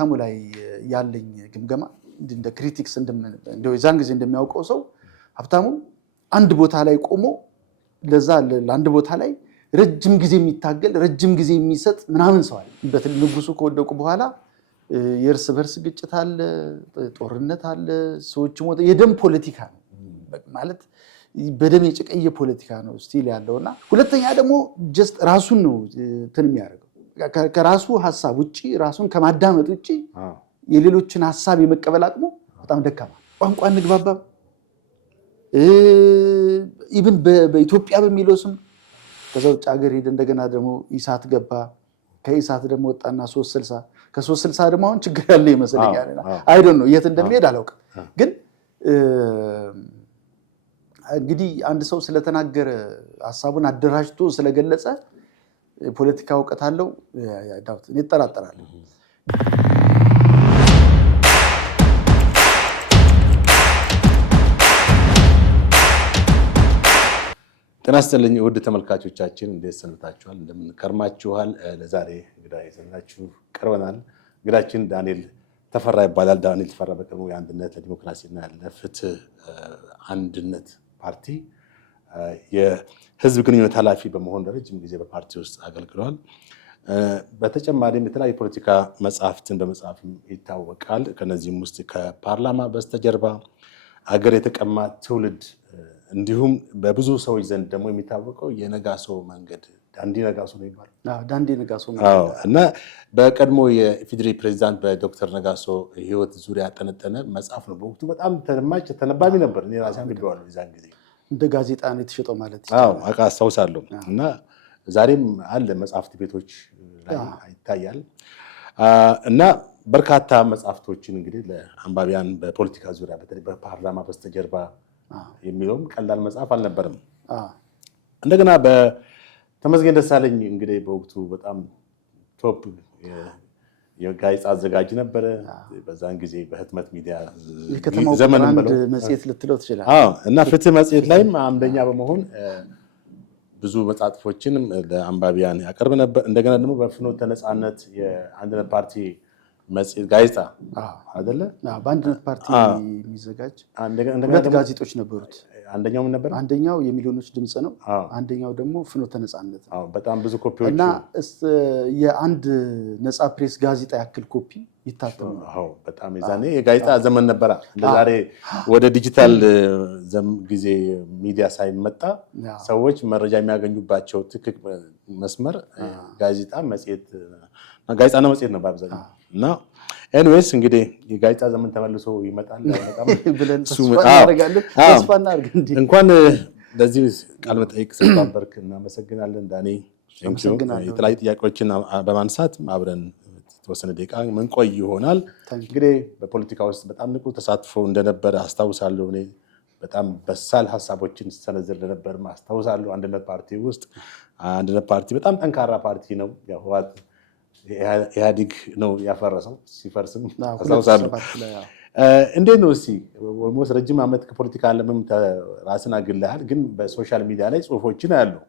ሀብታሙ ላይ ያለኝ ግምገማ እንደ ክሪቲክስ እንደው የዛን ጊዜ እንደሚያውቀው ሰው ሀብታሙ አንድ ቦታ ላይ ቆሞ ለዛ ለአንድ ቦታ ላይ ረጅም ጊዜ የሚታገል ረጅም ጊዜ የሚሰጥ ምናምን ሰው አለ። በተለይ ንጉሱ ከወደቁ በኋላ የእርስ በርስ ግጭት አለ፣ ጦርነት አለ፣ ሰዎች ሞተ። የደም ፖለቲካ ነው ማለት በደም የጨቀየ ፖለቲካ ነው ስቲል ያለውና ሁለተኛ ደግሞ ጀስት ራሱን ነው እንትን የሚያደርገው ከራሱ ሐሳብ ውጪ ራሱን ከማዳመጥ ውጪ የሌሎችን ሐሳብ የመቀበል አቅሙ በጣም ደካማ። ቋንቋ እንግባባ ኢቭን በኢትዮጵያ በሚለው ስም ከዛ ውጭ ሀገር ሄደ እንደገና ደግሞ ኢሳት ገባ። ከኢሳት ደግሞ ወጣና 360 ከ360 ደግሞ አሁን ችግር ያለ ይመስለኛል። አይ ዶንት ኖ የት እንደሚሄድ አላውቅም። ግን እንግዲህ አንድ ሰው ስለተናገረ ሐሳቡን አደራጅቶ ስለገለጸ ፖለቲካ እውቀት አለው ዳውት እኔ እጠራጠራለሁ። ጤና ይስጥልኝ ውድ ተመልካቾቻችን፣ እንዴት ሰንብታችኋል? እንደምን ከርማችኋል? ለዛሬ እንግዳ ይዘንላችሁ ቀርበናል። እንግዳችን ዳንኤል ተፈራ ይባላል። ዳንኤል ተፈራ በቅርቡ የአንድነት ለዲሞክራሲና ለፍትህ አንድነት ፓርቲ የህዝብ ግንኙነት ኃላፊ በመሆን ረጅም ጊዜ በፓርቲ ውስጥ አገልግሏል። በተጨማሪም የተለያዩ ፖለቲካ መጽሐፍትን በመጻፍም ይታወቃል። ከነዚህም ውስጥ ከፓርላማ በስተጀርባ፣ አገር የተቀማ ትውልድ እንዲሁም በብዙ ሰዎች ዘንድ ደግሞ የሚታወቀው የነጋሶ መንገድ ዳንዲ ነጋሶ ነው ይባላል። ዳንዲ ነጋሶ መንገድ እና በቀድሞ የኢፌዴሪ ፕሬዝዳንት በዶክተር ነጋሶ ህይወት ዙሪያ ያጠነጠነ መጽሐፍ ነው። በወቅቱ በጣም ተነባቢ ነበር። እኔ ራሴ አንብቤዋለሁ። የዛን ጊዜ እንደ ጋዜጣ ነው የተሸጠው ማለት ነው። አስታውሳለሁ። እና ዛሬም አለ መጽሐፍት ቤቶች ላይ ይታያል። እና በርካታ መጽሐፍቶችን እንግዲህ ለአንባቢያን በፖለቲካ ዙሪያ በተለይ በፓርላማ በስተጀርባ የሚለውም ቀላል መጽሐፍ አልነበረም። እንደገና በተመስገን ደሳለኝ እንግዲህ በወቅቱ በጣም ቶፕ የጋዜጣ አዘጋጅ ነበረ። በዛን ጊዜ በህትመት ሚዲያ ዘመን ብለው መጽሔት ልትለው ትችላለህ። እና ፍትህ መጽሔት ላይም አምደኛ በመሆን ብዙ መጽሐፎችን ለአንባቢያን ያቀርብ ነበር። እንደገና ደግሞ በፍኖተ ነፃነት የአንድነት ፓርቲ መጽሔት ጋዜጣ አይደለ? በአንድነት ፓርቲ የሚዘጋጅ ሁለት ጋዜጦች ነበሩት። አንደኛው ምን ነበር? አንደኛው የሚሊዮኖች ድምጽ ነው። አንደኛው ደግሞ ፍኖተ ነፃነት ነው። በጣም ብዙ ኮፒዎች እና የአንድ ነፃ ፕሬስ ጋዜጣ ያክል ኮፒ ይታተሙ። በጣም የዛኔ የጋዜጣ ዘመን ነበረ። እንደዛሬ ወደ ዲጂታል ጊዜ ሚዲያ ሳይመጣ ሰዎች መረጃ የሚያገኙባቸው ትክክል መስመር ጋዜጣና መጽሔት ነው በአብዛኛው። እና ኤኒዌይስ እንግዲህ የጋዜጣ ዘመን ተመልሶ ይመጣል ብለን ተስፋ እናድርግ። እንኳን ለዚህ ቃለ መጠይቅ ስለተባበርክ እናመሰግናለን ዳኒ። የተለያዩ ጥያቄዎችን በማንሳት አብረን የተወሰነ ደቂቃ ምንቆይ ይሆናል። እንግዲህ በፖለቲካ ውስጥ በጣም ንቁ ተሳትፎ እንደነበረ አስታውሳለሁ። እኔ በጣም በሳል ሀሳቦችን ሲሰነዝር እንደነበር አስታውሳለሁ። አንድነት ፓርቲ ውስጥ አንድነት ፓርቲ በጣም ጠንካራ ፓርቲ ነው። ህወሓት ኢህአዴግ ነው ያፈረሰው። ሲፈርስም አስታውሳለሁ። እንዴት ነው እስኪ ኦልሞስት ረጅም ዓመት ከፖለቲካ ዓለምም ራስን አግለሃል፣ ግን በሶሻል ሚዲያ ላይ ጽሁፎችን ያለው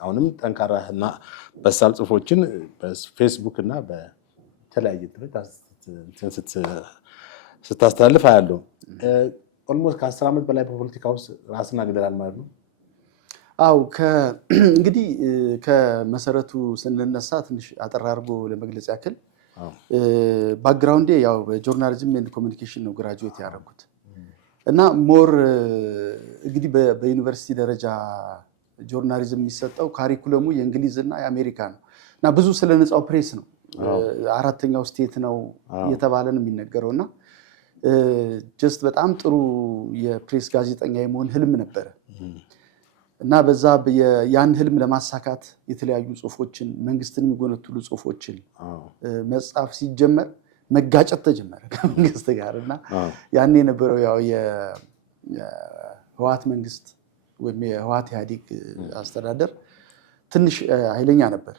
አሁንም ጠንካራና በሳል ጽሁፎችን በፌስቡክ እና በተለያየ ስታስተላልፍ አያለሁ። ኦልሞስት ከ10 ዓመት በላይ በፖለቲካ ውስጥ ራስን አግለሃል ማለት ነው። አው እንግዲህ ከመሰረቱ ስንነሳ ትንሽ አጠር አድርጎ ለመግለጽ ያክል ባክግራውንዴ ያው በጆርናሊዝም ኤንድ ኮሚኒኬሽን ነው ግራጁዌት ያደረኩት እና ሞር እንግዲህ በዩኒቨርሲቲ ደረጃ ጆርናሊዝም የሚሰጠው ካሪኩለሙ የእንግሊዝና የአሜሪካ ነው እና ብዙ ስለ ነፃው ፕሬስ ነው። አራተኛው ስቴት ነው እየተባለ ነው የሚነገረው እና ጀስት በጣም ጥሩ የፕሬስ ጋዜጠኛ የመሆን ህልም ነበረ እና በዛ ያን ህልም ለማሳካት የተለያዩ ጽሁፎችን መንግስትን የሚጎነትሉ ጽሁፎችን መጻፍ ሲጀመር መጋጨት ተጀመረ ከመንግስት ጋር እና ያን የነበረው ያው የህወሓት መንግስት ወይም የህወሓት ኢህአዴግ አስተዳደር ትንሽ ኃይለኛ ነበር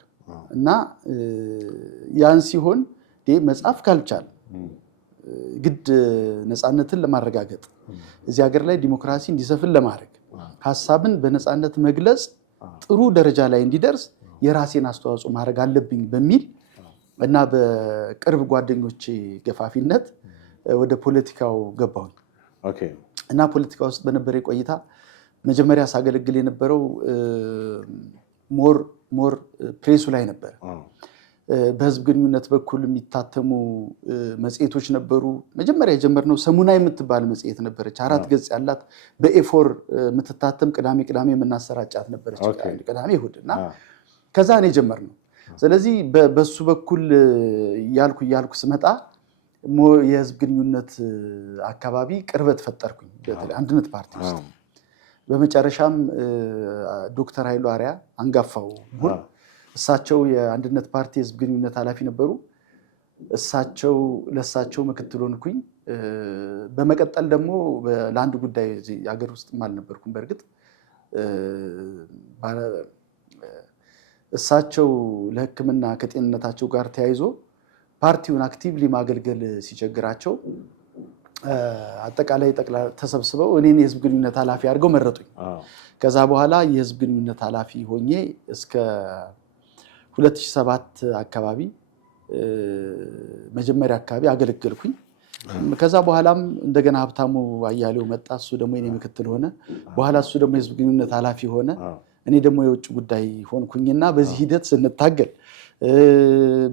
እና ያን ሲሆን መጻፍ ካልቻለ ግድ ነፃነትን ለማረጋገጥ እዚህ ሀገር ላይ ዲሞክራሲ እንዲሰፍን ለማድረግ ሐሳብን በነፃነት መግለጽ ጥሩ ደረጃ ላይ እንዲደርስ የራሴን አስተዋጽኦ ማድረግ አለብኝ በሚል እና በቅርብ ጓደኞቼ ገፋፊነት ወደ ፖለቲካው ገባሁኝ። እና ፖለቲካ ውስጥ በነበረ ቆይታ መጀመሪያ ሳገለግል የነበረው ሞር ፕሬሱ ላይ ነበር። በህዝብ ግንኙነት በኩል የሚታተሙ መጽሔቶች ነበሩ። መጀመሪያ የጀመርነው ሰሙና የምትባል መጽሔት ነበረች፣ 4 ገጽ ያላት በኤፎር የምትታተም ቅዳሜ የምናሰራጫት ነበረች፣ ቅዳሜ እሑድ። እና ከዛ ነው የጀመርነው። ስለዚህ በሱ በኩል እያልኩ ስመጣ የህዝብ ግንኙነት አካባቢ ቅርበት ፈጠርኩኝ፣ በተለይ አንድነት ፓርቲ ውስጥ። በመጨረሻም ዶክተር ኃይሉ አርያ አንጋፋው ምሁር፣ እሳቸው የአንድነት ፓርቲ የህዝብ ግንኙነት ኃላፊ ነበሩ። ለእሳቸው ምክትል ሆንኩኝ። በመቀጠል ደግሞ ለአንድ ጉዳይ ሀገር ውስጥም አልነበርኩም። በእርግጥ እሳቸው ለሕክምና ከጤንነታቸው ጋር ተያይዞ ፓርቲውን አክቲቭሊ ማገልገል ሲቸግራቸው አጠቃላይ ተሰብስበው እኔን የህዝብ ግንኙነት ኃላፊ አድርገው መረጡኝ። ከዛ በኋላ የህዝብ ግንኙነት ኃላፊ ሆኜ እስከ 2007 አካባቢ መጀመሪያ አካባቢ አገለገልኩኝ። ከዛ በኋላም እንደገና ሀብታሙ አያሌው መጣ። እሱ ደግሞ የኔ ምክትል ሆነ። በኋላ እሱ ደግሞ የህዝብ ግንኙነት ኃላፊ ሆነ። እኔ ደግሞ የውጭ ጉዳይ ሆንኩኝና በዚህ ሂደት ስንታገል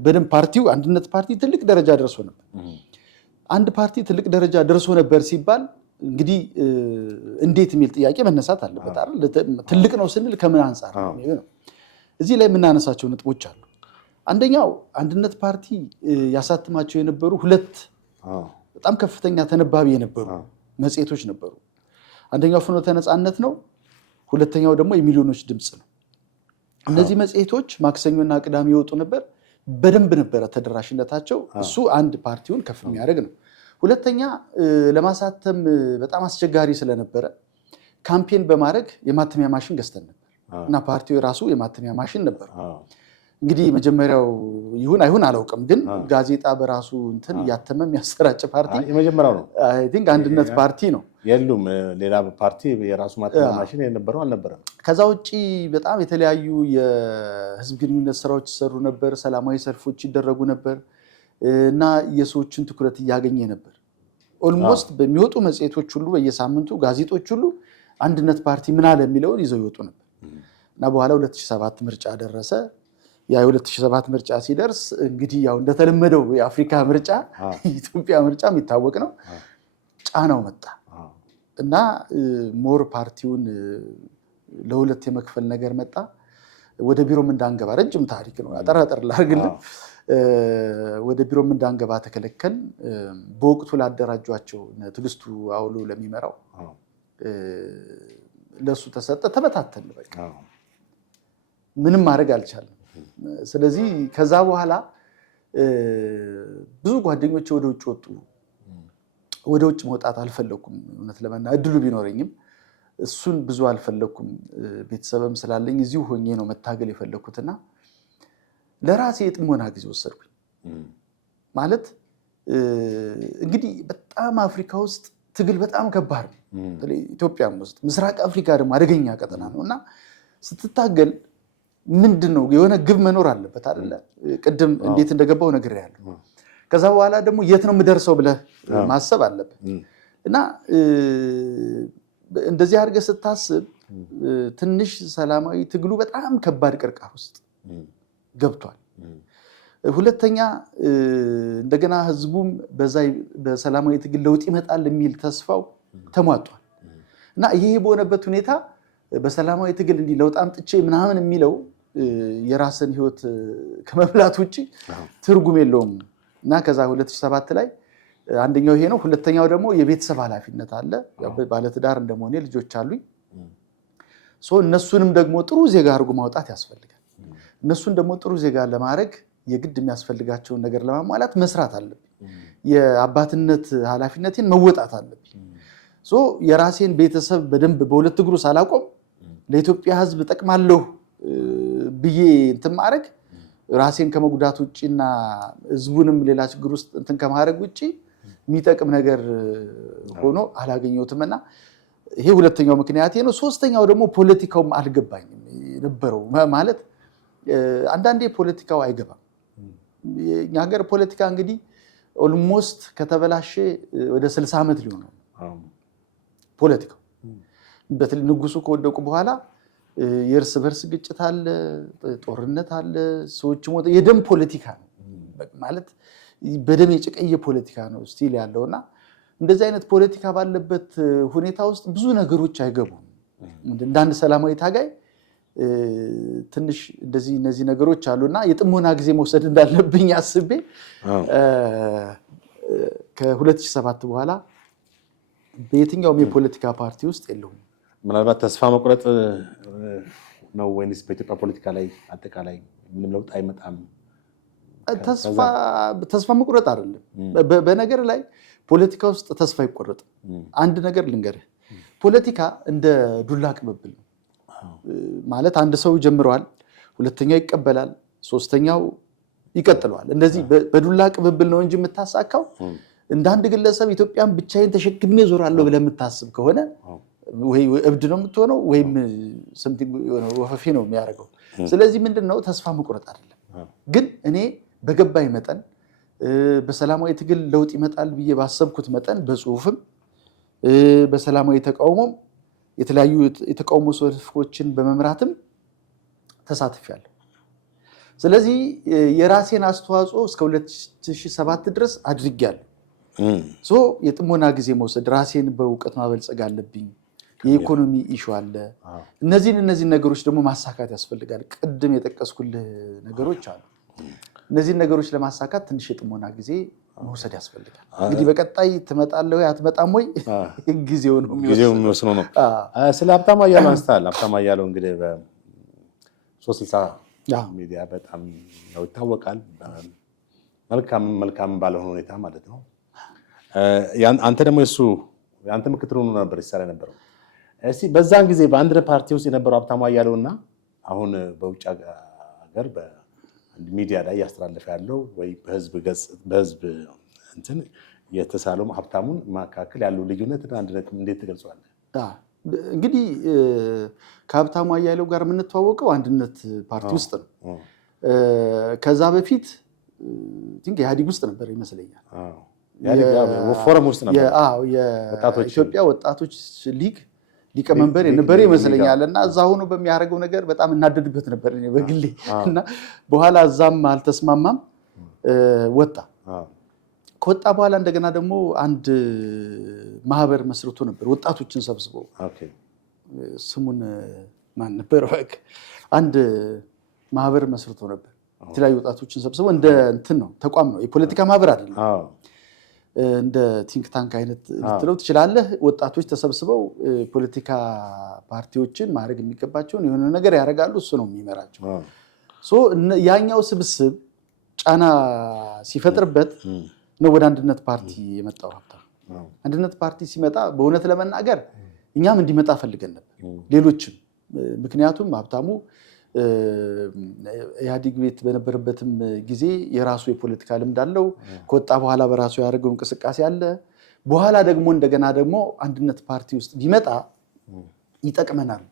በደንብ ፓርቲው አንድነት ፓርቲ ትልቅ ደረጃ ደርሶ ነበር። አንድ ፓርቲ ትልቅ ደረጃ ደርሶ ነበር ሲባል እንግዲህ እንዴት የሚል ጥያቄ መነሳት አለበት አይደል? ትልቅ ነው ስንል ከምን አንጻር ነው? እዚህ ላይ የምናነሳቸው ነጥቦች አሉ። አንደኛው አንድነት ፓርቲ ያሳትማቸው የነበሩ 2 በጣም ከፍተኛ ተነባቢ የነበሩ መጽሔቶች ነበሩ። አንደኛው ፍኖተ ነፃነት ነው። ሁለተኛው ደግሞ የሚሊዮኖች ድምፅ ነው። እነዚህ መጽሔቶች ማክሰኞና ቅዳሜ ይወጡ ነበር። በደንብ ነበረ ተደራሽነታቸው። እሱ አንድ ፓርቲውን ከፍ የሚያደርግ ነው። ሁለተኛ ለማሳተም በጣም አስቸጋሪ ስለነበረ ካምፔን በማድረግ የማተሚያ ማሽን ገዝተን ነበር እና ፓርቲው የራሱ የማተሚያ ማሽን ነበር። እንግዲህ መጀመሪያው ይሁን አይሁን አላውቅም፣ ግን ጋዜጣ በራሱ እንትን እያተመ የሚያሰራጭ ፓርቲ የመጀመሪያው ነው። አይ ቲንክ አንድነት ፓርቲ ነው። የሉም ሌላ ፓርቲ የራሱ ማተሚያ ማሽን የነበረው አልነበረም። ከዛ ውጪ በጣም የተለያዩ የህዝብ ግንኙነት ስራዎች ይሰሩ ነበር። ሰላማዊ ሰልፎች ይደረጉ ነበር እና የሰዎችን ትኩረት እያገኘ ነበር። ኦልሞስት በሚወጡ መጽሔቶች ሁሉ፣ በየሳምንቱ ጋዜጦች ሁሉ አንድነት ፓርቲ ምን አለ የሚለውን ይዘው ይወጡ ነበር እና በኋላ 2007 ምርጫ ደረሰ። ያ የ2007 ምርጫ ሲደርስ እንግዲህ ያው እንደተለመደው የአፍሪካ ምርጫ የኢትዮጵያ ምርጫ የሚታወቅ ነው፣ ጫናው መጣ እና ሞር ፓርቲውን ለሁለት የመክፈል ነገር መጣ። ወደ ቢሮም እንዳንገባ፣ ረጅም ታሪክ ነው አጠራጠር ላድርግልህ። ወደ ቢሮም እንዳንገባ ተከለከል። በወቅቱ ላደራጇቸው ትዕግስቱ አውሎ ለሚመራው ለሱ ተሰጠ። ተበታተን፣ በቃ ምንም ማድረግ አልቻለም። ስለዚህ ከዛ በኋላ ብዙ ጓደኞቼ ወደ ውጭ ወጡ። ወደ ውጭ መውጣት አልፈለኩም፣ እውነት ለመና እድሉ ቢኖረኝም እሱን ብዙ አልፈለኩም። ቤተሰብም ስላለኝ እዚሁ ሆኜ ነው መታገል የፈለኩትና ለራሴ የጥሞና ጊዜ ወሰድኩኝ። ማለት እንግዲህ በጣም አፍሪካ ውስጥ ትግል በጣም ከባድ ነው። ኢትዮጵያም ውስጥ ምስራቅ አፍሪካ ደግሞ አደገኛ ቀጠና ነው እና ስትታገል ምንድን ነው የሆነ ግብ መኖር አለበት አይደለ? ቅድም እንዴት እንደገባው ነግሬሃለሁ። ከዛ በኋላ ደግሞ የት ነው የምደርሰው ብለህ ማሰብ አለበት እና እንደዚህ አድርገህ ስታስብ ትንሽ ሰላማዊ ትግሉ በጣም ከባድ ቅርቃር ውስጥ ገብቷል። ሁለተኛ እንደገና ህዝቡም በሰላማዊ ትግል ለውጥ ይመጣል የሚል ተስፋው ተሟጧል እና ይሄ በሆነበት ሁኔታ በሰላማዊ ትግል እንዲህ ለውጥ አምጥቼ ምናምን የሚለው የራስን ህይወት ከመብላት ውጭ ትርጉም የለውም እና ከዛ 2007 ላይ አንደኛው ይሄ ነው። ሁለተኛው ደግሞ የቤተሰብ ኃላፊነት አለ። ባለትዳር እንደመሆኔ ልጆች አሉኝ። እነሱንም ደግሞ ጥሩ ዜጋ አድርጎ ማውጣት ያስፈልጋል። እነሱን ደግሞ ጥሩ ዜጋ ለማድረግ የግድ የሚያስፈልጋቸውን ነገር ለማሟላት መስራት አለብኝ። የአባትነት ኃላፊነቴን መወጣት አለብኝ። የራሴን ቤተሰብ በደንብ በሁለት እግሩ ሳላቆም ለኢትዮጵያ ህዝብ ጠቅማለሁ ብዬ እንትን ማድረግ ራሴን ከመጉዳት ውጭና ህዝቡንም ሌላ ችግር ውስጥ እንትን ከማድረግ ውጭ የሚጠቅም ነገር ሆኖ አላገኘሁትምና ይሄ ሁለተኛው ምክንያቴ ነው። ሶስተኛው ደግሞ ፖለቲካውም አልገባኝም የነበረው ማለት አንዳንዴ ፖለቲካው አይገባም። የኛ ሀገር ፖለቲካ እንግዲህ ኦልሞስት ከተበላሸ ወደ 60 ዓመት ሊሆነው ፖለቲካው። በተለይ ንጉሱ ከወደቁ በኋላ የእርስ በርስ ግጭት አለ፣ ጦርነት አለ፣ ሰዎች ሞተ። የደም ፖለቲካ ነው ማለት በደም የጨቀየ ፖለቲካ ነው ስቲል ያለውና እንደዚህ አይነት ፖለቲካ ባለበት ሁኔታ ውስጥ ብዙ ነገሮች አይገቡም። እንደ አንድ ሰላማዊ ታጋይ ትንሽ እነዚህ ነገሮች አሉና የጥሞና ጊዜ መውሰድ እንዳለብኝ አስቤ ከ2007 በኋላ በየትኛውም የፖለቲካ ፓርቲ ውስጥ የለሁም። ምናልባት ተስፋ መቁረጥ ነው ወይስ በኢትዮጵያ ፖለቲካ ላይ አጠቃላይ ምንም ለውጥ አይመጣም? ተስፋ መቁረጥ አይደለም። በነገር ላይ ፖለቲካ ውስጥ ተስፋ አይቆረጥም። አንድ ነገር ልንገርህ፣ ፖለቲካ እንደ ዱላ ቅብብል ነው ማለት አንድ ሰው ጀምረዋል፣ ሁለተኛው ይቀበላል፣ ሶስተኛው ይቀጥለዋል። እንደዚህ በዱላ ቅብብል ነው እንጂ የምታሳካው እንደ አንድ ግለሰብ ኢትዮጵያን ብቻዬን ተሸክሜ ዞራለሁ ብለህ የምታስብ ከሆነ ወይ እብድ ነው የምትሆነው ወይም ወፈፌ ነው የሚያደርገው። ስለዚህ ምንድነው ተስፋ መቁረጥ አይደለም። ግን እኔ በገባኝ መጠን በሰላማዊ ትግል ለውጥ ይመጣል ብዬ ባሰብኩት መጠን በጽሁፍም በሰላማዊ ተቃውሞም የተለያዩ የተቃውሞ ሰልፎችን በመምራትም ተሳትፌያለሁ። ስለዚህ የራሴን አስተዋጽኦ እስከ 2007 ድረስ አድርጌያለሁ። የጥሞና ጊዜ መውሰድ፣ ራሴን በእውቀት ማበልጸግ አለብኝ። የኢኮኖሚ ኢሹ አለ። እነዚህን ነገሮች ደግሞ ማሳካት ያስፈልጋል። ቅድም የጠቀስኩልህ ነገሮች አሉ። እነዚህን ነገሮች ለማሳካት ትንሽ የጥሞና ጊዜ መውሰድ ያስፈልጋል። እንግዲህ በቀጣይ ትመጣለህ ወይ አትመጣም ወይ ጊዜው ነው የሚወስነው ነው። ስለ ሀብታሙ አያሌው አንስተሃል። ሀብታሙ አያሌው እንግዲህ በ360 ሚዲያ በጣም ነው ይታወቃል። መልካም ባልሆነ ሁኔታ ማለት ነው። አንተ ደግሞ የአንተ ምክትል ሆኖ ነበር ይሰራ ነበረው። እስቲ በዛን ጊዜ በአንድ ፓርቲ ውስጥ የነበረው ሀብታሙ አያሌው እና አሁን በውጭ ሀገር በአንድ ሚዲያ ላይ እያስተላለፈ ያለው ወይ በህዝብ እንትን የተሳለው ሀብታሙን መካከል ያለው ልዩነት አንድነት እንዴት ትገልጸዋለህ? እንግዲህ ከሀብታሙ አያሌው ጋር የምንተዋወቀው አንድነት ፓርቲ ውስጥ ነው። ከዛ በፊት ኢህአዴግ ውስጥ ነበር ይመስለኛል። ፎረም ውስጥ ነበር። የኢትዮጵያ ወጣቶች ሊግ ሊቀመንበር የነበረ ይመስለኛል። እና እዛ ሆኖ በሚያደርገው ነገር በጣም እናደድበት ነበር እኔ በግሌ። እና በኋላ እዛም አልተስማማም ወጣ። ከወጣ በኋላ እንደገና ደግሞ አንድ ማህበር መስርቶ ነበር ወጣቶችን ሰብስቦ። ስሙን ማን ነበር? አንድ ማህበር መስርቶ ነበር የተለያዩ ወጣቶችን ሰብስቦ። እንደ እንትን ነው፣ ተቋም ነው፣ የፖለቲካ ማህበር አይደለም። እንደ ቲንክ ታንክ አይነት ልትለው ትችላለህ። ወጣቶች ተሰብስበው ፖለቲካ ፓርቲዎችን ማድረግ የሚገባቸውን የሆነ ነገር ያደርጋሉ። እሱ ነው የሚመራቸው። ያኛው ስብስብ ጫና ሲፈጥርበት ነው ወደ አንድነት ፓርቲ የመጣው ሀብታሙ። አንድነት ፓርቲ ሲመጣ በእውነት ለመናገር እኛም እንዲመጣ ፈልገን ነበር፣ ሌሎችም። ምክንያቱም ሀብታሙ ኢህአዴግ ቤት በነበረበትም ጊዜ የራሱ የፖለቲካ ልምድ አለው። ከወጣ በኋላ በራሱ ያደረገው እንቅስቃሴ አለ። በኋላ ደግሞ እንደገና ደግሞ አንድነት ፓርቲ ውስጥ ቢመጣ ይጠቅመናል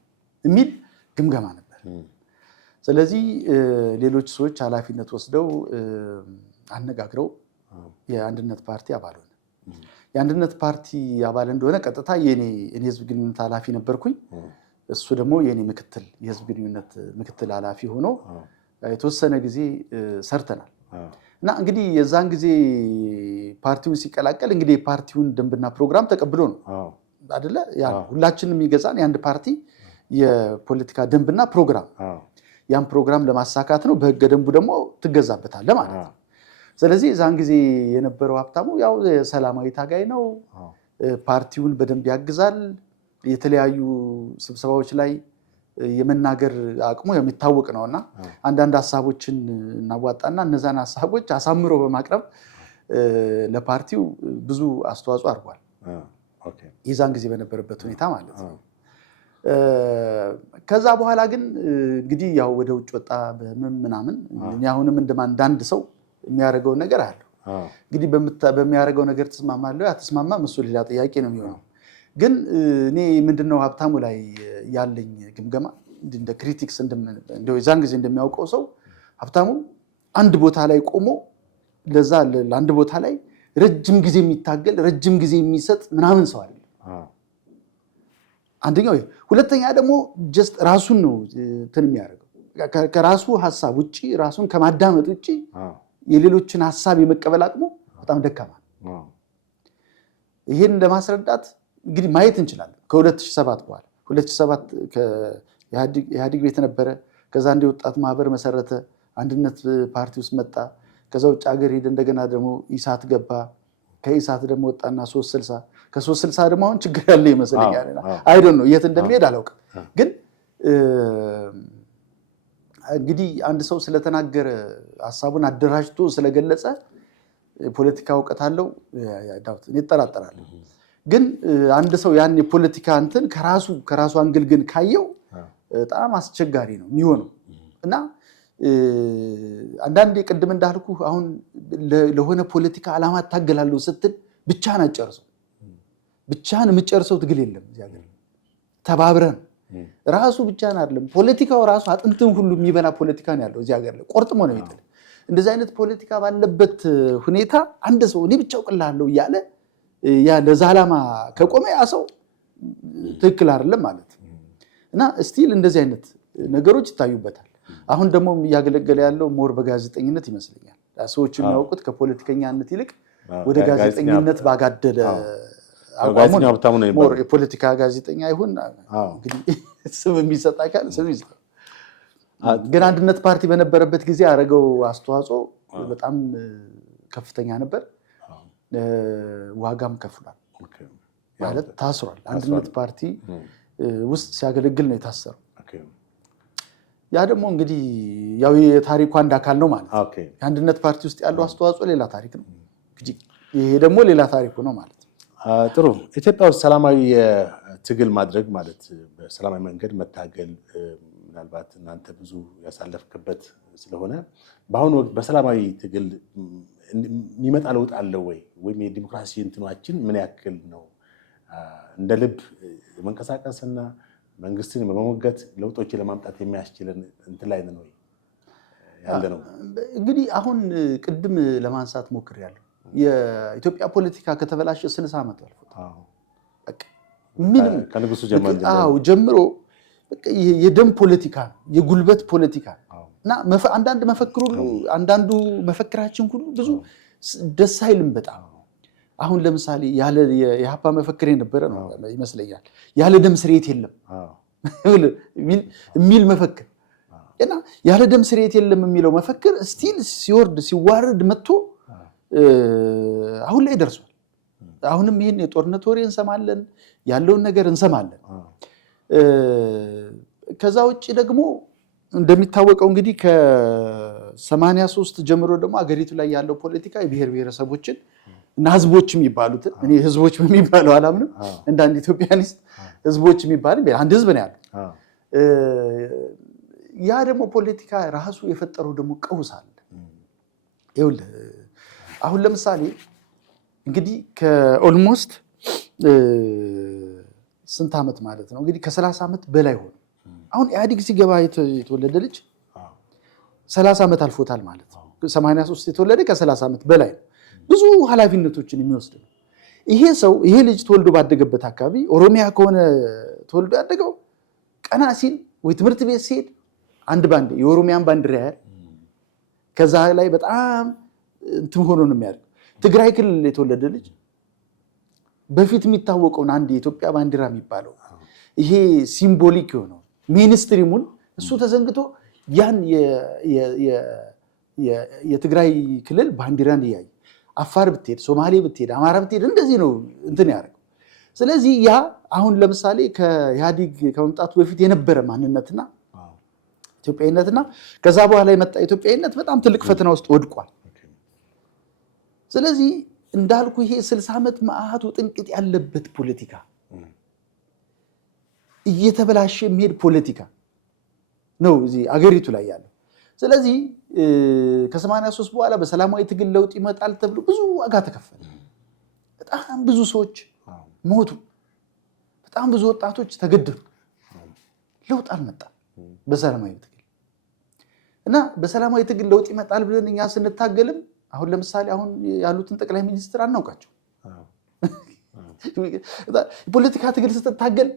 የሚል ግምገማ ነበር። ስለዚህ ሌሎች ሰዎች ኃላፊነት ወስደው አነጋግረው የአንድነት ፓርቲ አባል ሆነ። የአንድነት ፓርቲ አባል እንደሆነ ቀጥታ የኔ ህዝብ ግንኙነት ኃላፊ ነበርኩኝ። እሱ ደግሞ የኔ የህዝብ ግንኙነት ምክትል ኃላፊ ሆኖ የተወሰነ ጊዜ ሰርተናል። እና እንግዲህ የዛን ጊዜ ፓርቲውን ሲቀላቀል እንግዲህ የፓርቲውን ደንብና ፕሮግራም ተቀብሎ ነው አይደለ? ሁላችንም የሚገዛን የአንድ ፓርቲ የፖለቲካ ደንብና ፕሮግራም፣ ያን ፕሮግራም ለማሳካት ነው። በህገ ደንቡ ደግሞ ትገዛበታለህ ማለት ነው። ስለዚህ የዛን ጊዜ የነበረው ሀብታሙ ያው ሰላማዊ ታጋይ ነው። ፓርቲውን በደንብ ያግዛል። የተለያዩ ስብሰባዎች ላይ የመናገር አቅሙ የሚታወቅ ነውና አንዳንድ ሀሳቦችን እናዋጣና እነዛን ሀሳቦች አሳምሮ በማቅረብ ለፓርቲው ብዙ አስተዋጽኦ አድርጓል። የዛን ጊዜ በነበረበት ሁኔታ ማለት ነው። ከዛ በኋላ ግን እንግዲህ ያው ወደ ውጭ ወጣ ምናምን። እኔ አሁንም እንዳንድ ሰው የሚያደርገውን ነገር አለው። እንግዲህ በሚያደርገው ነገር ተስማማለሁ አትስማማም፣ እሱ ሌላ ጥያቄ ነው የሚሆነው። ግን እኔ ምንድነው ሀብታሙ ላይ ያለኝ ግምገማ እንደ ክሪቲክስ የዛን ጊዜ እንደሚያውቀው ሰው ሀብታሙ አንድ ቦታ ላይ ቆሞ ለዛ ለአንድ ቦታ ላይ ረጅም ጊዜ የሚታገል ረጅም ጊዜ የሚሰጥ ምናምን ሰው አይደለም። አንደኛው ይሄ። ሁለተኛ ደግሞ ጀስት ራሱን ነው እንትን የሚያደርገው ከራሱ ሐሳብ ውጪ ራሱን ከማዳመጥ ውጪ የሌሎችን ሐሳብ የመቀበል አቅሙ በጣም ደካማ ነው። ይሄን ለማስረዳት እንግዲህ ማየት እንችላለን። ከ2007 በኋላ 2007 ከኢህአዴግ ቤት ነበረ። ከዛ እንደ ወጣት ማህበር መሰረተ፣ አንድነት ፓርቲ ውስጥ መጣ። ከዛ ውጭ ሀገር ሄደ። እንደገና ደግሞ ኢሳት ገባ። ከኢሳት ደግሞ ወጣና 360 ከ360 ደግሞ አሁን ችግር ያለ ይመስለኛል። አይ ዶንት ኖ የት እንደሚሄድ አላውቅም። ግን እንግዲህ አንድ ሰው ስለተናገረ ሐሳቡን አደራጅቶ ስለገለጸ ፖለቲካ እውቀት አለው ዳውት እኔ እጠራጠራለሁ። ግን አንድ ሰው ያን የፖለቲካ እንትን ከራሱ አንግል ግን ካየው በጣም አስቸጋሪ ነው የሚሆነው እና አንዳንዴ ቅድም እንዳልኩ አሁን ለሆነ ፖለቲካ ዓላማ ታገላለሁ ስትል ብቻህን አትጨርሰው። ብቻህን የምትጨርሰው ትግል የለም። እዚህ ሀገር ተባብረን ራሱ ብቻህን አይደለም ፖለቲካው ራሱ አጥንትን ሁሉ የሚበላ ፖለቲካ ነው ያለው እዚህ ሀገር ላይ ቆርጥሞ ነው የሚጥል። እንደዚህ አይነት ፖለቲካ ባለበት ሁኔታ አንድ ሰው እኔ ብቻ አውቅልሃለሁ እያለ ያ ለዛ ዓላማ ከቆመ ያ ሰው ትክክል አይደለም ማለት እና ስቲል እንደዚህ አይነት ነገሮች ይታዩበታል። አሁን ደግሞ እያገለገለ ያለው ሞር በጋዜጠኝነት ይመስለኛል። ሰዎች የሚያውቁት ከፖለቲከኛነት ይልቅ ወደ ጋዜጠኝነት ባጋደለ አቋሙ ነው። የፖለቲካ ጋዜጠኛ ይሁን እንግዲህ ስም የሚሰጥ አካል ስም ይሰጥ። ግን አንድነት ፓርቲ በነበረበት ጊዜ ያደረገው አስተዋጽኦ በጣም ከፍተኛ ነበር። ዋጋም ከፍሏል ማለት ታስሯል። አንድነት ፓርቲ ውስጥ ሲያገለግል ነው የታሰረው። ያ ደግሞ እንግዲህ ያው የታሪኩ አንድ አካል ነው ማለት ነው። የአንድነት ፓርቲ ውስጥ ያለው አስተዋጽኦ ሌላ ታሪክ ነው፣ ይሄ ደግሞ ሌላ ታሪኩ ነው ማለት ነው። ጥሩ። ኢትዮጵያ ውስጥ ሰላማዊ ትግል ማድረግ ማለት በሰላማዊ መንገድ መታገል ምናልባት እናንተ ብዙ ያሳለፍክበት ስለሆነ በአሁኑ ወቅት በሰላማዊ ትግል የሚመጣ ለውጥ አለ ወይ? ወይም የዲሞክራሲ እንትናችን ምን ያክል ነው? እንደ ልብ መንቀሳቀስና መንግስትን በመሞገት ለውጦችን ለማምጣት የሚያስችልን እንትን ላይ ነው ያለ ነው? እንግዲህ አሁን ቅድም ለማንሳት ሞክሬያለሁ። የኢትዮጵያ ፖለቲካ ከተበላሸ 60 ዓመት አልፎታል። ምንም ከንጉሱ ጀምሮ የደም ፖለቲካ ነው፣ የጉልበት ፖለቲካ እና አንዳንድ መፈክር ሁሉ አንዳንዱ መፈክራችን ሁሉ ብዙ ደስ አይልም በጣም። አሁን ለምሳሌ ያለ የሀፓ መፈክር የነበረ ነው ይመስለኛል፣ ያለ ደም ስርየት የለም የሚል መፈክር እና ያለ ደም ስርየት የለም የሚለው መፈክር ስቲል ሲወርድ ሲዋረድ መጥቶ አሁን ላይ ደርሷል። አሁንም ይህን የጦርነት ወሬ እንሰማለን፣ ያለውን ነገር እንሰማለን። ከዛ ውጭ ደግሞ እንደሚታወቀው እንግዲህ ከ83 ጀምሮ ደግሞ አገሪቱ ላይ ያለው ፖለቲካ የብሔር ብሔረሰቦችን እና ህዝቦች የሚባሉትን እኔ ህዝቦች የሚባለው አላምንም። እንደ አንድ ኢትዮጵያኒስት ህዝቦች የሚባል አንድ ህዝብ ነው ያለው። ያ ደግሞ ፖለቲካ ራሱ የፈጠረው ደግሞ ቀውስ አለ። ይኸውልህ አሁን ለምሳሌ እንግዲህ ከኦልሞስት ስንት ዓመት ማለት ነው እንግዲህ ከ30 ዓመት በላይ ሆነ። አሁን ኢህአዴግ ሲገባ የተወለደ ልጅ 30 ዓመት አልፎታል ማለት ነው። 83 የተወለደ ከ30 ዓመት በላይ ነው። ብዙ ኃላፊነቶችን የሚወስድ ነው። ይሄ ልጅ ተወልዶ ባደገበት አካባቢ ኦሮሚያ ከሆነ ተወልዶ ያደገው ቀና ሲል ወይ ትምህርት ቤት ሲሄድ አንድ ባንድ የኦሮሚያን ባንዲራ ያያል። ከዛ ላይ በጣም እንትን ሆኖ ነው የሚያደርገው። ትግራይ ክልል የተወለደ ልጅ በፊት የሚታወቀውን አንድ የኢትዮጵያ ባንዲራ የሚባለው ይሄ ሲምቦሊክ የሆነው ሚኒስትሪሙን እሱ ተዘንግቶ ያን የትግራይ ክልል ባንዲራን እያየ አፋር ብትሄድ፣ ሶማሌ ብትሄድ፣ አማራ ብትሄድ እንደዚህ ነው እንትን ያደርገው። ስለዚህ ያ አሁን ለምሳሌ ከኢህአዴግ ከመምጣቱ በፊት የነበረ ማንነትና ኢትዮጵያዊነትና ከዛ በኋላ የመጣ ኢትዮጵያዊነት በጣም ትልቅ ፈተና ውስጥ ወድቋል። ስለዚህ እንዳልኩ ይሄ 60 ዓመት መዓቱ ጥንቅጥ ያለበት ፖለቲካ እየተበላሸ የሚሄድ ፖለቲካ ነው እዚህ አገሪቱ ላይ ያለው። ስለዚህ ከ83 በኋላ በሰላማዊ ትግል ለውጥ ይመጣል ተብሎ ብዙ ዋጋ ተከፈለ። በጣም ብዙ ሰዎች ሞቱ። በጣም ብዙ ወጣቶች ተገደሉ። ለውጥ አልመጣም በሰላማዊ ትግል። እና በሰላማዊ ትግል ለውጥ ይመጣል ብለን እኛ ስንታገልም አሁን ለምሳሌ አሁን ያሉትን ጠቅላይ ሚኒስትር አናውቃቸው። የፖለቲካ ትግል ስትታገል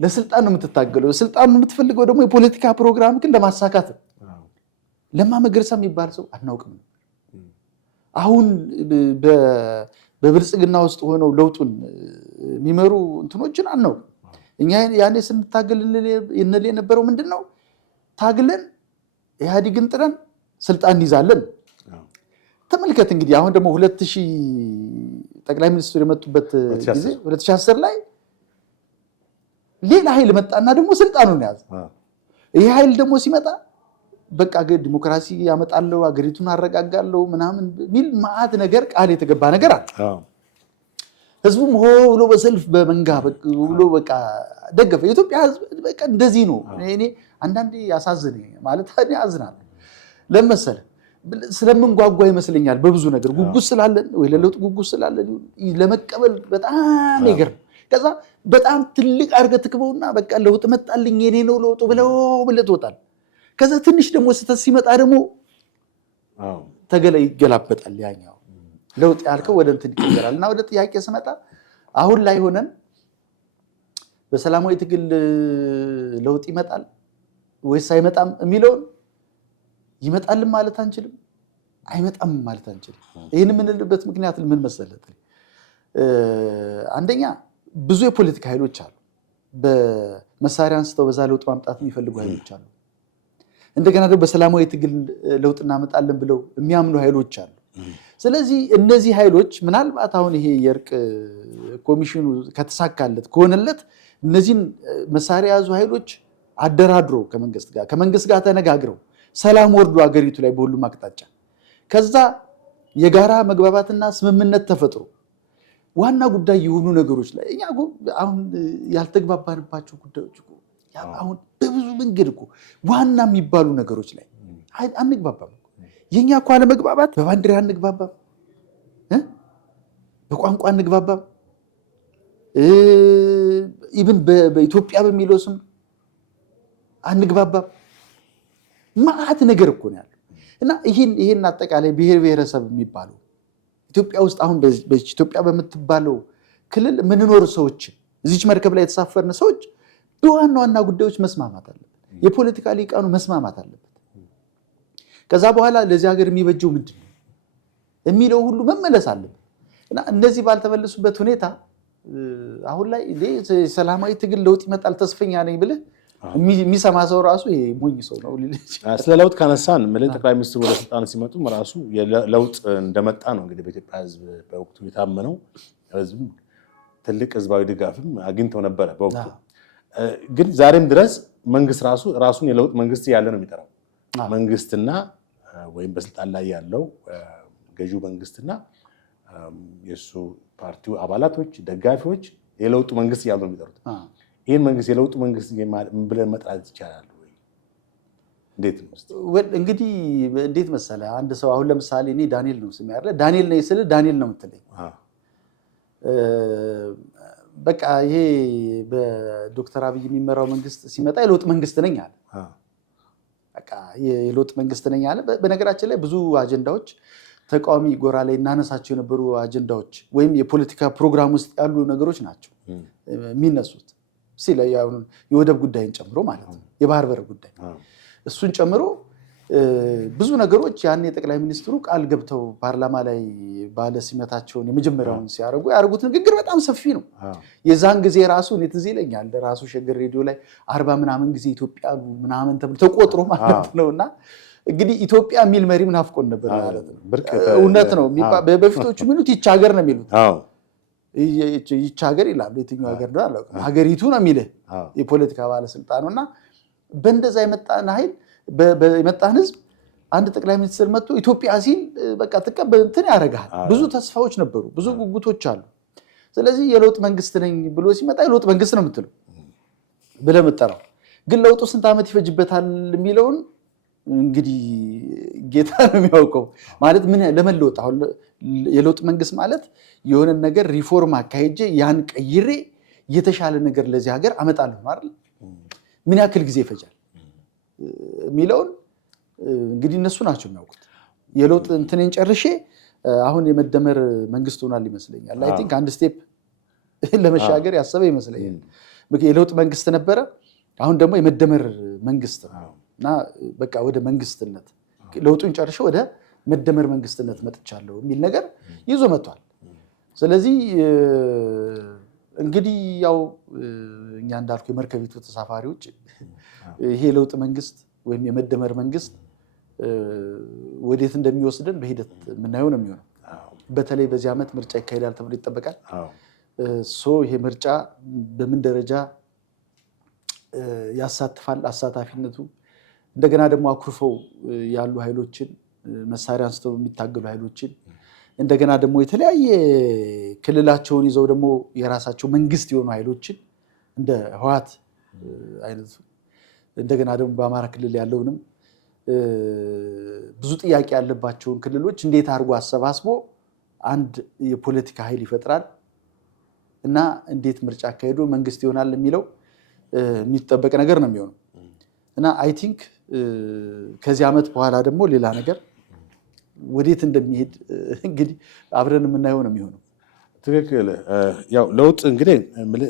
ለስልጣን ነው የምትታገለው። ስልጣን የምትፈልገው ደግሞ የፖለቲካ ፕሮግራም ግን ለማሳካት ነው። ለማ መገርሳ የሚባል ሰው አናውቅም። አሁን በብልጽግና ውስጥ ሆነው ለውጡን የሚመሩ እንትኖችን አናውቅም። እኛ ያኔ ስንታገል እንል የነበረው ምንድን ነው? ታግለን ኢህአዴግን ጥለን ስልጣን እንይዛለን። ተመልከት እንግዲህ አሁን ደግሞ 2000 ጠቅላይ ሚኒስትሩ የመጡበት ጊዜ 2010 ላይ ሌላ ኃይል መጣና ደግሞ ስልጣኑን ያዘ። ይሄ ኃይል ደግሞ ሲመጣ በቃ ዲሞክራሲ ያመጣለው አገሪቱን አረጋጋለው ምናምን ሚል ማአት ነገር ቃል የተገባ ነገር አለ። ህዝቡም ሆ ብሎ በሰልፍ በመንጋ ብሎ በቃ ደገፈ። የኢትዮጵያ ህዝብ በቃ እንደዚህ ነው። እኔ አንዳንዴ ያሳዝነኝ ማለት እኔ አዝናለሁ። ለመሰለ ስለምንጓጓ ይመስለኛል በብዙ ነገር ጉጉት ስላለን ወይ ለለውጥ ጉጉት ስላለን ለመቀበል በጣም ይገርም። ከዛ በጣም ትልቅ አድርገህ ትክበውና በቃ ለውጥ መጣልኝ የኔ ነው ለውጡ ብለው ትወጣል። ከዛ ትንሽ ደግሞ ስተት ሲመጣ ደግሞ ይገላበጣል። ያኛው ለውጥ ያልከው ወደ እንትን ይቀየራል። እና ወደ ጥያቄ ስመጣ አሁን ላይ ሆነን በሰላማዊ ትግል ለውጥ ይመጣል ወይስ አይመጣም የሚለውን ይመጣልም ማለት አንችልም፣ አይመጣም ማለት አንችልም። ይህን የምንልበት ምክንያት ምን መሰለህ? አንደኛ ብዙ የፖለቲካ ኃይሎች አሉ። በመሳሪያ አንስተው በዛ ለውጥ ማምጣት የሚፈልጉ ኃይሎች አሉ። እንደገና ደግሞ በሰላማዊ ትግል ለውጥ እናመጣለን ብለው የሚያምኑ ኃይሎች አሉ። ስለዚህ እነዚህ ኃይሎች ምናልባት አሁን ይሄ የእርቅ ኮሚሽኑ ከተሳካለት ከሆነለት እነዚህን መሳሪያ የያዙ ኃይሎች አደራድሮ ከመንግስት ጋር ተነጋግረው ሰላም ወርዶ አገሪቱ ላይ በሁሉም አቅጣጫ ከዛ የጋራ መግባባትና ስምምነት ተፈጥሮ ዋና ጉዳይ የሆኑ ነገሮች ላይ እኛ አሁን ያልተግባባንባቸው ጉዳዮች አሁን በብዙ መንገድ ዋና የሚባሉ ነገሮች ላይ አንግባባም። የኛ እኮ አለመግባባት በባንዲራ አንግባባም፣ በቋንቋ አንግባባም፣ ኢቭን በኢትዮጵያ በሚለው ስም አንግባባም። ማአት ነገር እኮ ነው ያለው። እና ይሄን አጠቃላይ ብሔር ብሔረሰብ የሚባለው ኢትዮጵያ ውስጥ አሁን በኢትዮጵያ በምትባለው ክልል ምንኖር ሰዎች እዚች መርከብ ላይ የተሳፈርን ሰዎች በዋና ዋና ጉዳዮች መስማማት አለበት። የፖለቲካ ሊቃኑ መስማማት አለበት። ከዛ በኋላ ለዚህ ሀገር የሚበጀው ምንድን ነው የሚለው ሁሉ መመለስ አለበት። እና እነዚህ ባልተመለሱበት ሁኔታ አሁን ላይ ሰላማዊ ትግል ለውጥ ይመጣል ተስፈኛ ነኝ ብለህ የሚሰማ ሰው ራሱ ይሄ ሞኝ ሰው ነው። ስለ ለውጥ ካነሳን ጠቅላይ ሚኒስትሩ ወደ ስልጣን ሲመጡም ራሱ ለውጥ እንደመጣ ነው እንግዲህ በኢትዮጵያ ሕዝብ በወቅቱ የታመነው። ሕዝብ ትልቅ ሕዝባዊ ድጋፍም አግኝተው ነበረ በወቅቱ። ግን ዛሬም ድረስ መንግስት ራሱን የለውጥ መንግስት ያለ ነው የሚጠራው። መንግስትና ወይም በስልጣን ላይ ያለው ገዢው መንግስትና የእሱ ፓርቲው አባላቶች፣ ደጋፊዎች የለውጡ መንግስት እያሉ ነው የሚጠሩት። ይህን መንግስት የለውጡ መንግስት ብለን መጥራት ይቻላል ወይ? እንዴት ነው እንግዲህ? እንዴት መሰለህ፣ አንድ ሰው አሁን ለምሳሌ እኔ ዳንኤል ነው ስሜ አይደለ? ዳንኤል ነኝ ስልህ ዳንኤል ነው የምትለኝ። በቃ ይሄ በዶክተር አብይ የሚመራው መንግስት ሲመጣ የለውጥ መንግስት ነኝ አለ። በቃ የለውጥ መንግስት ነኝ አለ። በነገራችን ላይ ብዙ አጀንዳዎች ተቃዋሚ ጎራ ላይ እናነሳቸው የነበሩ አጀንዳዎች ወይም የፖለቲካ ፕሮግራም ውስጥ ያሉ ነገሮች ናቸው የሚነሱት። የወደብ ጉዳይን ጨምሮ ማለት ነው፣ የባህር በር ጉዳይ እሱን ጨምሮ ብዙ ነገሮች ያኔ ጠቅላይ ሚኒስትሩ ቃል ገብተው ፓርላማ ላይ ባለ ሲመታቸውን የመጀመሪያውን ያደረጉት ንግግር በጣም ሰፊ ነው። የዛን ጊዜ ራሱ እኔ ትዝ ይለኛል ራሱ ሸገር ሬዲዮ ላይ 40 ምናምን ጊዜ ኢትዮጵያ ምናምን ተብሎ ተቆጥሮ ማለት ነው። እና እንግዲህ ኢትዮጵያ የሚል መሪም ናፍቆን ነበር ማለት ነው። እውነት ነው። በፊቶቹ የሚሉት ይህች ሀገር ነው የሚሉት። ይህች ሀገር ይላሉ። የትኛው ሀገር ነው አላውቅም። ሀገሪቱ ነው የሚልህ የፖለቲካ ባለስልጣኑ። እና በእንደዛ የመጣን ኃይል የመጣን ህዝብ አንድ ጠቅላይ ሚኒስትር መጥቶ ኢትዮጵያ ሲል በቃ እንትን ያደርግሃል። ብዙ ተስፋዎች ነበሩ፣ ብዙ ጉጉቶች አሉ። ስለዚህ የለውጥ መንግስት ነኝ ብሎ ሲመጣ የለውጥ መንግስት ነው የምትለው ብለህ የምትጠራው። ግን ለውጡ ስንት ዓመት ይፈጅበታል የሚለውን እንግዲህ ጌታ ነው የሚያውቀው። ማለት ምን ለመለወጥ አሁን የለውጥ መንግስት ማለት የሆነ ነገር ሪፎርም አካሄጄ ያን ቀይሬ የተሻለ ነገር ለዚህ ሀገር አመጣለሁ አይደል? ምን ያክል ጊዜ ይፈጃል የሚለውን እንግዲህ እነሱ ናቸው የሚያውቁት። የለውጥ እንትኔን ጨርሼ አሁን የመደመር መንግስት ሆናል ይመስለኛል። አይ ቲንክ አንድ ስቴፕ ለመሻገር ያሰበ ይመስለኛል። የለውጥ መንግስት ነበረ፣ አሁን ደግሞ የመደመር መንግስት ነው እና በቃ ወደ መንግስትነት ለውጡን ጨርሼ ወደ መደመር መንግስትነት መጥቻለሁ የሚል ነገር ይዞ መጥቷል። ስለዚህ እንግዲህ ያው እኛ እንዳልኩ የመርከቢቱ ተሳፋሪዎች ይሄ ለውጥ መንግስት ወይም የመደመር መንግስት ወዴት እንደሚወስደን በሂደት የምናየው ነው የሚሆነው። በተለይ በዚህ ዓመት ምርጫ ይካሄዳል ተብሎ ይጠበቃል። ይሄ ምርጫ በምን ደረጃ ያሳትፋል፣ አሳታፊነቱ እንደገና ደግሞ አኩርፈው ያሉ ኃይሎችን መሳሪያ አንስተው የሚታገሉ ኃይሎችን እንደገና ደግሞ የተለያየ ክልላቸውን ይዘው ደግሞ የራሳቸው መንግስት የሆኑ ኃይሎችን እንደ ህወሓት አይነቱ እንደገና ደግሞ በአማራ ክልል ያለውንም ብዙ ጥያቄ ያለባቸውን ክልሎች እንዴት አድርጎ አሰባስቦ አንድ የፖለቲካ ኃይል ይፈጥራል እና እንዴት ምርጫ አካሄዶ መንግስት ይሆናል የሚለው የሚጠበቅ ነገር ነው የሚሆነው እና አይ ቲንክ ከዚህ ዓመት በኋላ ደግሞ ሌላ ነገር ወዴት እንደሚሄድ እንግዲህ አብረን የምናየው ነው የሚሆነው። ትክክል። ያው ለውጥ እንግዲህ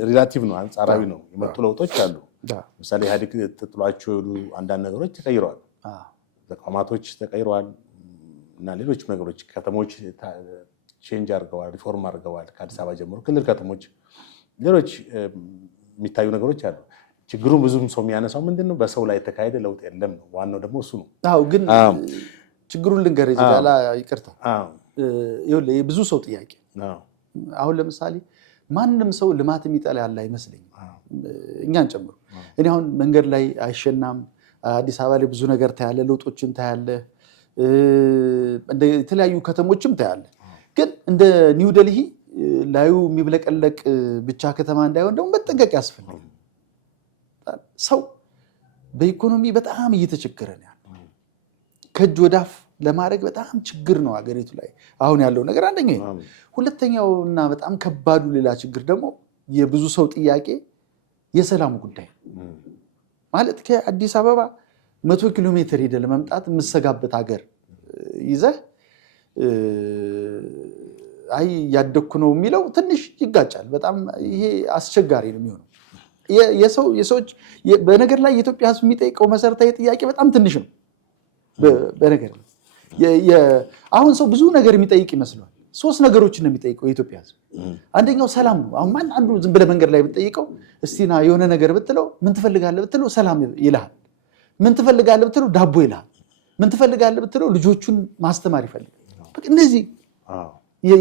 ሪላቲቭ ነው፣ አንጻራዊ ነው። የመጡ ለውጦች አሉ። ለምሳሌ ኢህአዴግ ጥሏቸው የሉ አንዳንድ ነገሮች ተቀይረዋል፣ ተቋማቶች ተቀይረዋል እና ሌሎች ነገሮች ከተሞች ቼንጅ አድርገዋል፣ ሪፎርም አድርገዋል። ከአዲስ አበባ ጀምሮ ክልል ከተሞች፣ ሌሎች የሚታዩ ነገሮች አሉ። ችግሩ ብዙም ሰው የሚያነሳው ምንድነው በሰው ላይ የተካሄደ ለውጥ የለም ነው። ዋናው ደግሞ እሱ ነው። ግን ችግሩን ልንገር ጋላ ይቅርታ፣ የብዙ ሰው ጥያቄ አሁን ለምሳሌ ማንም ሰው ልማት የሚጠላ ያለ አይመስለኝም፣ እኛን ጨምሮ። እኔ አሁን መንገድ ላይ አይሸናም፣ አዲስ አበባ ላይ ብዙ ነገር ታያለ፣ ለውጦችን ታያለ፣ የተለያዩ ከተሞችም ታያለ። ግን እንደ ኒው ደልሂ ላዩ የሚብለቀለቅ ብቻ ከተማ እንዳይሆን ደግሞ መጠንቀቅ ያስፈልጋል። ሰው በኢኮኖሚ በጣም እየተቸገረ ነው ያለው። ከእጅ ወዳፍ ለማድረግ በጣም ችግር ነው ሀገሪቱ ላይ አሁን ያለው ነገር። አንደኛው ሁለተኛው እና በጣም ከባዱ ሌላ ችግር ደግሞ የብዙ ሰው ጥያቄ የሰላሙ ጉዳይ ማለት ከአዲስ አበባ 100 ኪሎ ሜትር ሄደ ለመምጣት የምሰጋበት ሀገር ይዘህ አይ ያደኩ ነው የሚለው ትንሽ ይጋጫል። በጣም ይሄ አስቸጋሪ ነው የሚሆነው። የሰዎች በነገር ላይ የኢትዮጵያ ሕዝብ የሚጠይቀው መሰረታዊ ጥያቄ በጣም ትንሽ ነው። በነገር አሁን ሰው ብዙ ነገር የሚጠይቅ ይመስለዋል። 3 ነገሮችን ነው የሚጠይቀው የኢትዮጵያ ሕዝብ። አንደኛው ሰላም ነው። አሁን አንዱ ዝም ብለህ መንገድ ላይ ብትጠይቀው እስቲና የሆነ ነገር ብትለው ምን ትፈልጋለህ ብትለው ሰላም ይልሃል። ምን ትፈልጋለህ ብትለው ዳቦ ይልሃል። ምን ትፈልጋለህ ብትለው ልጆቹን ማስተማር ይፈልጋል። እነዚህ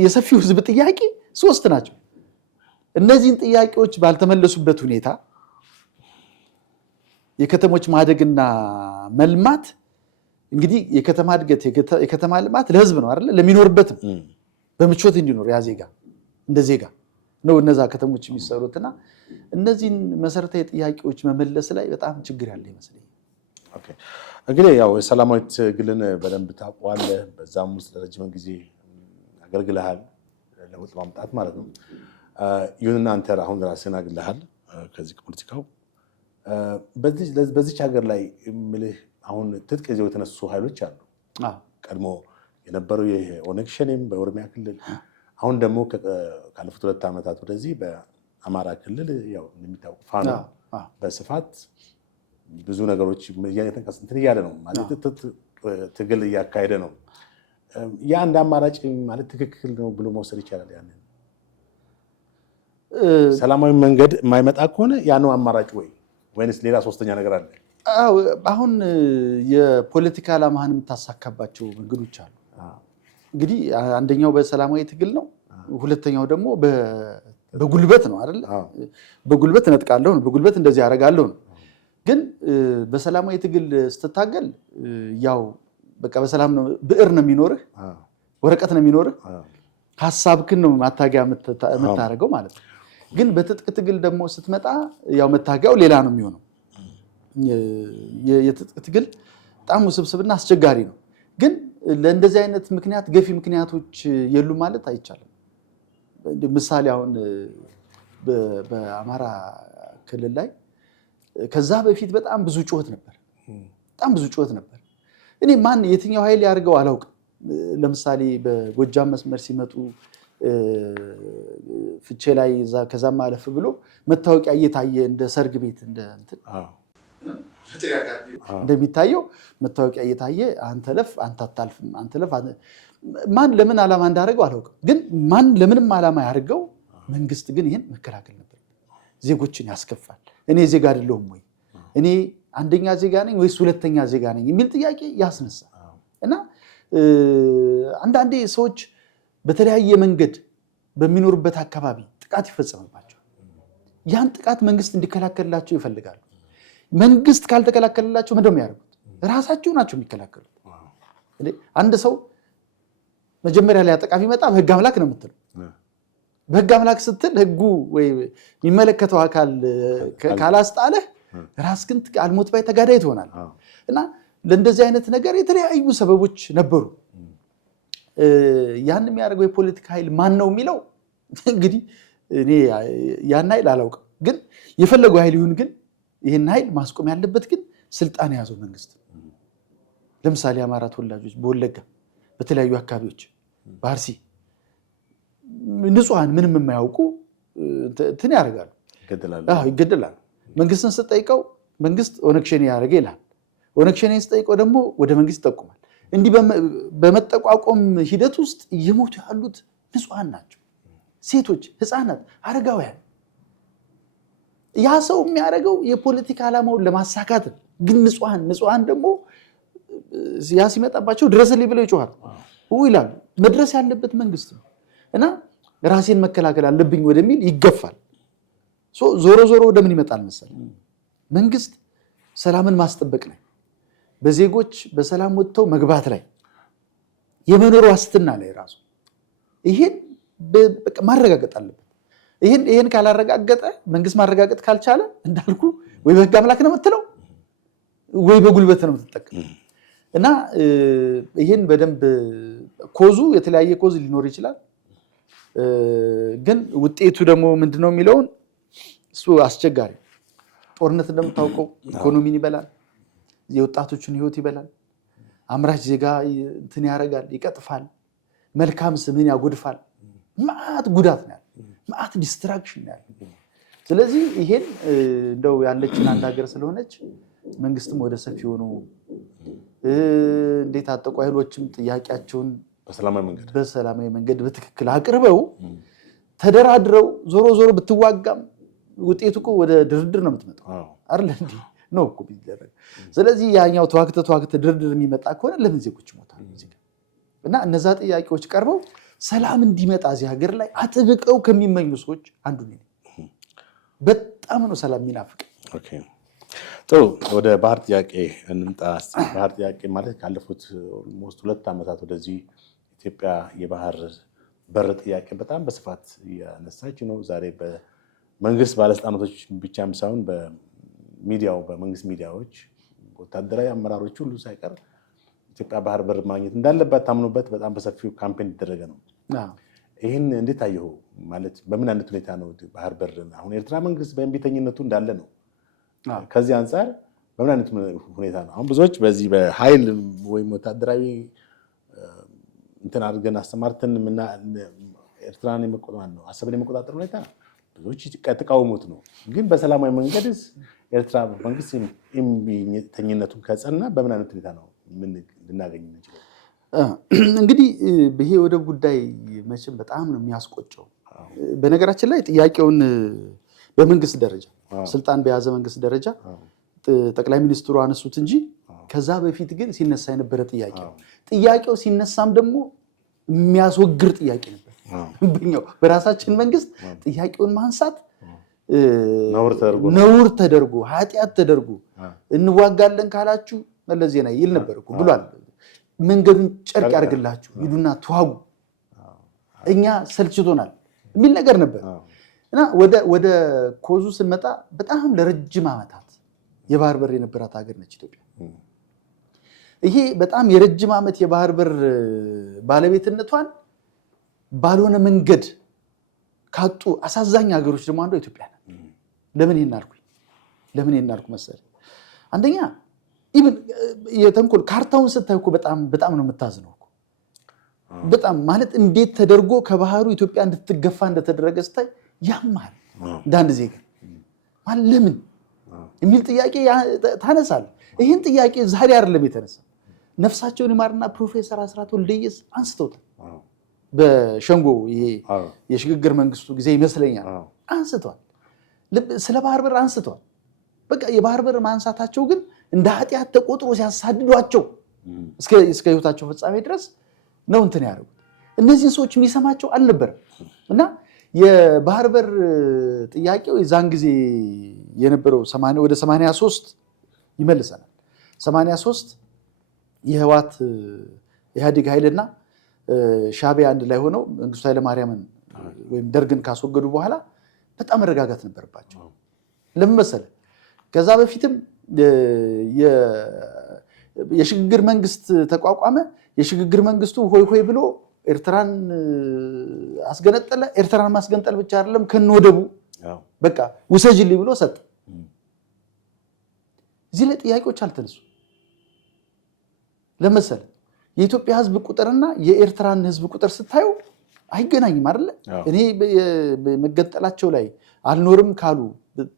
የሰፊው ሕዝብ ጥያቄ 3 ናቸው። እነዚህን ጥያቄዎች ባልተመለሱበት ሁኔታ የከተሞች ማደግና መልማት እንግዲህ የከተማ እድገት የከተማ ልማት ለህዝብ ነው አይደለ? ለሚኖርበትም በምቾት እንዲኖር ያ ዜጋ እንደ ዜጋ ነው እነዛ ከተሞች የሚሰሩትና እነዚህን መሰረታዊ ጥያቄዎች መመለስ ላይ በጣም ችግር ያለ ይመስለኛል። እንግዲህ ያው የሰላማዊ ትግልን በደንብ ታውቀዋለህ። በዛም ውስጥ ለረጅም ጊዜ አገልግለሃል፣ ለውጥ ማምጣት ማለት ነው። ይሁንና አንተ አሁን ራስህን አግለሃል ከዚህ ፖለቲካው። በዚች ሀገር ላይ የምልህ አሁን ትጥቅ ይዘው የተነሱ ኃይሎች አሉ። ቀድሞ የነበረው የኦነግ ሸኔም በኦሮሚያ ክልል፣ አሁን ደግሞ ካለፉት 2 ዓመታት ወደዚህ በአማራ ክልል ያው እንደሚታወቅ ፋኖ በስፋት ብዙ ነገሮች እንትን እያለ ነው ማለት ትግል እያካሄደ ነው። ያ እንደ አማራጭ ማለት ትክክል ነው ብሎ መውሰድ ይቻላል። ያንን ሰላማዊ መንገድ የማይመጣ ከሆነ ያ ነው አማራጭ ወይንስ ሌላ 3ኛ ነገር አለ? አሁን የፖለቲካ ዓላማህን የምታሳካባቸው መንገዶች አሉ። እንግዲህ አንደኛው በሰላማዊ ትግል ነው። ሁለተኛው ደግሞ በጉልበት ነው አይደለ? በጉልበት እነጥቃለሁ ነው፣ በጉልበት እንደዚህ ያደርጋለሁ ነው። ግን በሰላማዊ ትግል ስትታገል ያው በቃ በሰላም ነው። ብዕር ነው የሚኖርህ፣ ወረቀት ነው የሚኖርህ፣ ሀሳብክን ነው ማታገያ የምታደርገው ማለት ነው። ግን በትጥቅ ትግል ደግሞ ስትመጣ ያው መታገያው ሌላ ነው የሚሆነው። የትጥቅ ትግል በጣም ውስብስብና አስቸጋሪ ነው። ግን ለእንደዚህ አይነት ምክንያት ገፊ ምክንያቶች የሉ ማለት አይቻልም። ምሳሌ አሁን በአማራ ክልል ላይ ከዛ በፊት በጣም ብዙ ጩኸት ነበር፣ በጣም ብዙ ጩኸት ነበር። እኔ ማን የትኛው ኃይል ያርገው አላውቅም። ለምሳሌ በጎጃም መስመር ሲመጡ ፍቼ ላይ ከዛም አለፍ ብሎ መታወቂያ እየታየ እንደ ሰርግ ቤት እንደሚታየው መታወቂያ እየታየ አንተ ለፍ አንተ አታልፍም፣ አንተ ለፍ ማን ለምን ዓላማ እንዳደረገው አላውቅም። ግን ማን ለምንም ዓላማ ያደርገው መንግስት ግን ይህን መከላከል ነበር። ዜጎችን ያስከፋል። እኔ ዜጋ አይደለሁም ወይ? እኔ አንደኛ ዜጋ ነኝ ወይስ ሁለተኛ ዜጋ ነኝ የሚል ጥያቄ ያስነሳል። እና አንዳንዴ ሰዎች በተለያየ መንገድ በሚኖሩበት አካባቢ ጥቃት ይፈጸምባቸዋል። ያን ጥቃት መንግስት እንዲከላከልላቸው ይፈልጋሉ። መንግስት ካልተከላከልላቸው ምንድን ነው የሚያደርጉት? ራሳቸው ናቸው የሚከላከሉት። አንድ ሰው መጀመሪያ ላይ አጠቃ ቢመጣ በህግ አምላክ ነው የምትለው። በህግ አምላክ ስትል ህጉ ወይ የሚመለከተው አካል ካላስጣለህ ራስ ግን አልሞት ባይ ተጋዳይ ትሆናል። እና ለእንደዚህ አይነት ነገር የተለያዩ ሰበቦች ነበሩ። ያን የሚያደርገው የፖለቲካ ኃይል ማን ነው የሚለው እንግዲህ እኔ ያን ኃይል አላውቅም። ግን የፈለገው ኃይል ይሁን ግን ይህን ኃይል ማስቆም ያለበት ግን ስልጣን የያዘው መንግስት። ለምሳሌ የአማራ ተወላጆች በወለጋ በተለያዩ አካባቢዎች በአርሲ ንጹሐን ምንም የማያውቁ እንትን ያደርጋሉ፣ ይገደላሉ። መንግስትን ስጠይቀው መንግስት ኦነግ ሸኔ ያደረገ ይላል። ኦነግ ሸኔን ስጠይቀው ደግሞ ወደ መንግስት ይጠቁማል። እንዲህ በመጠቋቆም ሂደት ውስጥ እየሞቱ ያሉት ንጹሐን ናቸው። ሴቶች፣ ህፃናት፣ አረጋውያን። ያ ሰው የሚያደርገው የፖለቲካ ዓላማውን ለማሳካት ነው። ግን ንጹሐን ደግሞ ያ ሲመጣባቸው ድረስልኝ ብለው ይጮሃል ይላሉ። መድረስ ያለበት መንግስት ነው እና ራሴን መከላከል አለብኝ ወደሚል ይገፋል። ዞሮ ወደምን ይመጣል መሰለህ? መንግስት ሰላምን ማስጠበቅ ላይ፣ በዜጎች በሰላም ወጥተው መግባት ላይ፣ የመኖር ዋስትና ላይ ራሱ ይሄን ማረጋገጥ አለበት። ይሄን ካላረጋገጠ መንግስት ማረጋገጥ ካልቻለ እንዳልኩ ወይ በህግ አምላክ ነው የምትለው ወይ በጉልበት ነው የምትጠቀም። እና ይሄን በደንብ ኮዙ የተለያየ ኮዝ ሊኖር ይችላል። ግን ውጤቱ ደግሞ ምንድነው የሚለውን እሱ አስቸጋሪ። ጦርነት እንደምታውቀው ኢኮኖሚን ይበላል፣ የወጣቶችን ህይወት ይበላል፣ አምራች ዜጋ እንትን ያደርጋል፣ ይቀጥፋል፣ መልካም ስምን ያጎድፋል። ማአት ጉዳት ነው ያለው፣ ማአት ዲስትራክሽን ነው ያለው። ስለዚህ ይሄን እንደው ያለችን አንድ ሀገር ስለሆነች መንግስትም ወደ ሰፊ ሆኖ እንዴት አጠቁ ኃይሎችም ጥያቄያቸውን በሰላማዊ መንገድ በትክክል አቅርበው ተደራድረው ዞሮ ብትዋጋም ውጤቱ እኮ ወደ ድርድር ነው የምትመጣው አይደል? እንዲህ ነው እኮ ቢደረግ። ስለዚህ ያኛው ተዋክተ ድርድር የሚመጣ ከሆነ ለምን ዜጎች ይሞታሉ? እና እነዛ ጥያቄዎች ቀርበው ሰላም እንዲመጣ እዚህ ሀገር ላይ አጥብቀው ከሚመኙ ሰዎች አንዱ ነኝ። በጣም ነው ሰላም የሚናፍቅ። ጥሩ፣ ወደ ባህር ጥያቄ እንምጣ። ባህር ጥያቄ ማለት ካለፉት ኦልሞስት 2 ዓመታት ወደዚህ ኢትዮጵያ የባህር በር ጥያቄ በጣም በስፋት እያነሳች ነው። ዛሬ በመንግስት ባለስልጣናቶች ብቻም ሳይሆን በመንግስት ሚዲያዎች ወታደራዊ አመራሮች ሁሉ ሳይቀር ኢትዮጵያ ባህር በር ማግኘት እንዳለባት ታምኖበት በጣም በሰፊው ካምፔን ይደረገ ነው። ይህን እንዴት አየሁ? ማለት በምን አይነት ሁኔታ ነው ባህር በር? አሁን ኤርትራ መንግስት በእንቢተኝነቱ እንዳለ ነው። ከዚህ አንጻር በምን አይነት ሁኔታ ነው አሁን ብዙዎች በዚህ በኃይል ወይም ወታደራዊ እንትን አድርገን አስተማርተን ኤርትራን አሰብን የመቆጣጠር ሁኔታ ብዙዎች ተቃውሞት ነው። ግን በሰላማዊ መንገድስ ኤርትራ መንግስት እምቢተኝነቱን ከጸና በምን አይነት ሁኔታ ነው ምን ልናገኝ እንችላለን? እንግዲህ ይሄ ወደብ ጉዳይ መቼም በጣም ነው የሚያስቆጨው። በነገራችን ላይ ጥያቄውን በመንግስት ደረጃ ስልጣን በያዘ መንግስት ደረጃ ጠቅላይ ሚኒስትሩ አነሱት እንጂ ከዛ በፊት ግን ሲነሳ የነበረ ጥያቄው ሲነሳም ደግሞ የሚያስወግር ጥያቄ ነበር። በራሳችን መንግስት ጥያቄውን ማንሳት ነውር ተደርጎ ኃጢአት ተደርጎ እንዋጋለን ካላችሁ መለስ ዜናዊ ይል ነበር እኮ ብሏል። መንገዱን ጨርቅ ያርግላችሁ ሂዱና ተዋጉ፣ እኛ ሰልችቶናል የሚል ነገር ነበር። እና ወደ ኮዙ ስንመጣ በጣም ለረጅም ዓመታት የባህር በር የነበራት ሀገር ነች ኢትዮጵያ። ይሄ በጣም የረጅም ዓመት የባህር በር ባለቤትነቷን ባልሆነ መንገድ ካጡ አሳዛኝ ሀገሮች ደግሞ አንዷ ኢትዮጵያ ናት። ለምን ይሄን አልኩ መሰለህ? አንደኛ ኢቭን የተንኮል ካርታውን ስታይ እኮ በጣም ነው የምታዝነው እኮ በጣም ማለት እንዴት ተደርጎ ከባህሩ ኢትዮጵያ እንድትገፋ እንደተደረገ ስታይ ያማል እንዳንድ ዜጋ ማለት ለምን የሚል ጥያቄ ታነሳል። ይህን ጥያቄ ዛሬ አይደለም የተነሳ ነፍሳቸውን ይማርና ፕሮፌሰር አስራት ወልደየስ አንስተውታል። በሸንጎ ይሄ የሽግግር መንግስቱ ጊዜ ይመስለኛል አንስተዋል። ስለ ባህር በር አንስተዋል። በቃ የባህር በር ማንሳታቸው ግን እንደ ኃጢአት ተቆጥሮ ሲያሳድዷቸው እስከ ህይወታቸው ፍጻሜ ድረስ ነው እንትን ያደረጉት። እነዚህን ሰዎች የሚሰማቸው አልነበረም እና የባህር በር ጥያቄው የዛን ጊዜ የነበረው ወደ 83 ይመልሰናል። 83 የህወሓት ኢህአዴግ ኃይልና ሻዕቢያ አንድ ላይ ሆነው መንግስቱ ኃይለማርያምን ወይም ደርግን ካስወገዱ በኋላ በጣም መረጋጋት ነበረባቸው። ለምን መሰለህ? ከዛ በፊትም የሽግግር መንግስት ተቋቋመ። የሽግግር መንግስቱ ሆይ ሆይ ብሎ ኤርትራን አስገነጠለ። ኤርትራን ማስገንጠል ብቻ አይደለም ከነወደቡ በቃ ውሰጅልኝ ብሎ ሰጠ። እዚህ ላይ ጥያቄዎች አልተነሱ። ለምሳሌ የኢትዮጵያ ህዝብ ቁጥርና የኤርትራን ህዝብ ቁጥር ስታዩ አይገናኝም አይደለ? እኔ መገንጠላቸው ላይ አልኖርም ካሉ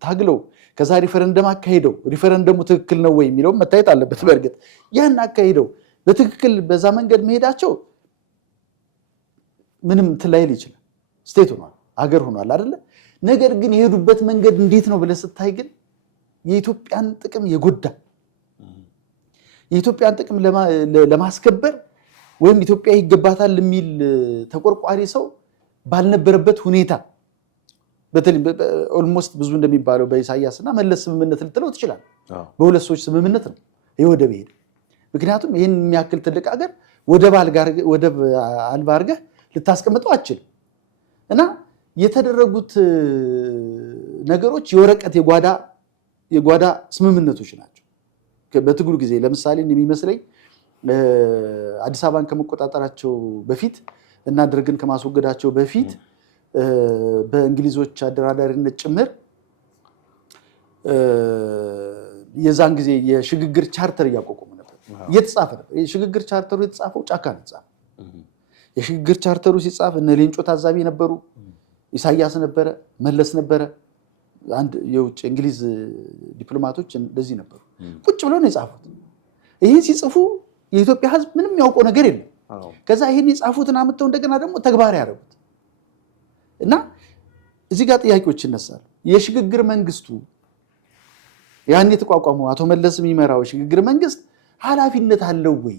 ታግለው ከዛ ሪፈረንደም አካሄደው ሪፈረንደሙ ትክክል ነው ወይ የሚለው መታየት አለበት። በእርግጥ ያን አካሄደው በትክክል በዛ መንገድ መሄዳቸው ምንም ትላይል ይችላል። ስቴት ሆኗል፣ አገር ሆኗል አይደለ? ነገር ግን የሄዱበት መንገድ እንዴት ነው ብለህ ስታይ ግን የኢትዮጵያን ጥቅም የጎዳ የኢትዮጵያን ጥቅም ለማስከበር ወይም ኢትዮጵያ ይገባታል የሚል ተቆርቋሪ ሰው ባልነበረበት ሁኔታ በተለይ ኦልሞስት ብዙ እንደሚባለው በኢሳያስና መለስ ስምምነት ልትለው ትችላል። በሁለት ሰዎች ስምምነት ነው የወደብ ሄደ። ምክንያቱም ይህን የሚያክል ትልቅ ሀገር ወደብ አልባ አድርገህ ልታስቀምጠው አችልም እና የተደረጉት ነገሮች የወረቀት የጓዳ ስምምነቶች ናቸው። በትግሉ ጊዜ ለምሳሌ የሚመስለኝ አዲስ አበባን ከመቆጣጠራቸው በፊት እና ደርግን ከማስወገዳቸው በፊት በእንግሊዞች አደራዳሪነት ጭምር የዛን ጊዜ የሽግግር ቻርተር እያቋቋሙ ነበር፣ እየተጻፈ ነበር። የሽግግር ቻርተሩ የተጻፈው ጫካ ነው የተጻፈው። የሽግግር ቻርተሩ ሲጻፍ እነ ሌንጮ ታዛቢ ነበሩ፣ ኢሳያስ ነበረ፣ መለስ ነበረ፣ አንድ የውጭ እንግሊዝ ዲፕሎማቶች እንደዚህ ነበሩ። ቁጭ ብለው ነው የጻፉት። ይህን ሲጽፉ የኢትዮጵያ ሕዝብ ምንም ያውቀው ነገር የለም። ከዛ ይህን የጻፉትን አምጥተው እንደገና ደግሞ ተግባር ያደረጉት እና እዚህ ጋር ጥያቄዎች ይነሳሉ። የሽግግር መንግስቱ ያን የተቋቋመው አቶ መለስ የሚመራው የሽግግር መንግስት ኃላፊነት አለው ወይ?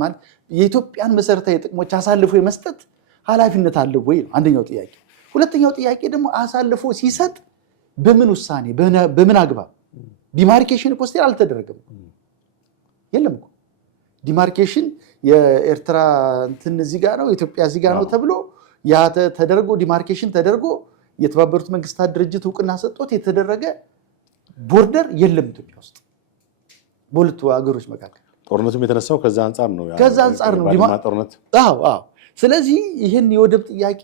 ማለት የኢትዮጵያን መሰረታዊ ጥቅሞች አሳልፎ የመስጠት ኃላፊነት አለው ወይ ነው አንደኛው ጥያቄ። ሁለተኛው ጥያቄ ደግሞ አሳልፎ ሲሰጥ በምን ውሳኔ በምን አግባብ? ዲማርኬሽን እኮ ስቲል አልተደረገም። የለም እኮ ዲማርኬሽን የኤርትራ እንትን እዚህ ጋር ነው የኢትዮጵያ እዚህ ጋር ነው ተብሎ ያ ተደርጎ ዲማርኬሽን ተደርጎ የተባበሩት መንግስታት ድርጅት እውቅና ሰጥቶት የተደረገ ቦርደር የለም ኢትዮጵያ ውስጥ በሁለቱ ሀገሮች መካከል። ጦርነቱም የተነሳው ከዛ አንጻር ነው። ከዛ አንጻር ነው ጦርነት። አዎ። ስለዚህ ይህን የወደብ ጥያቄ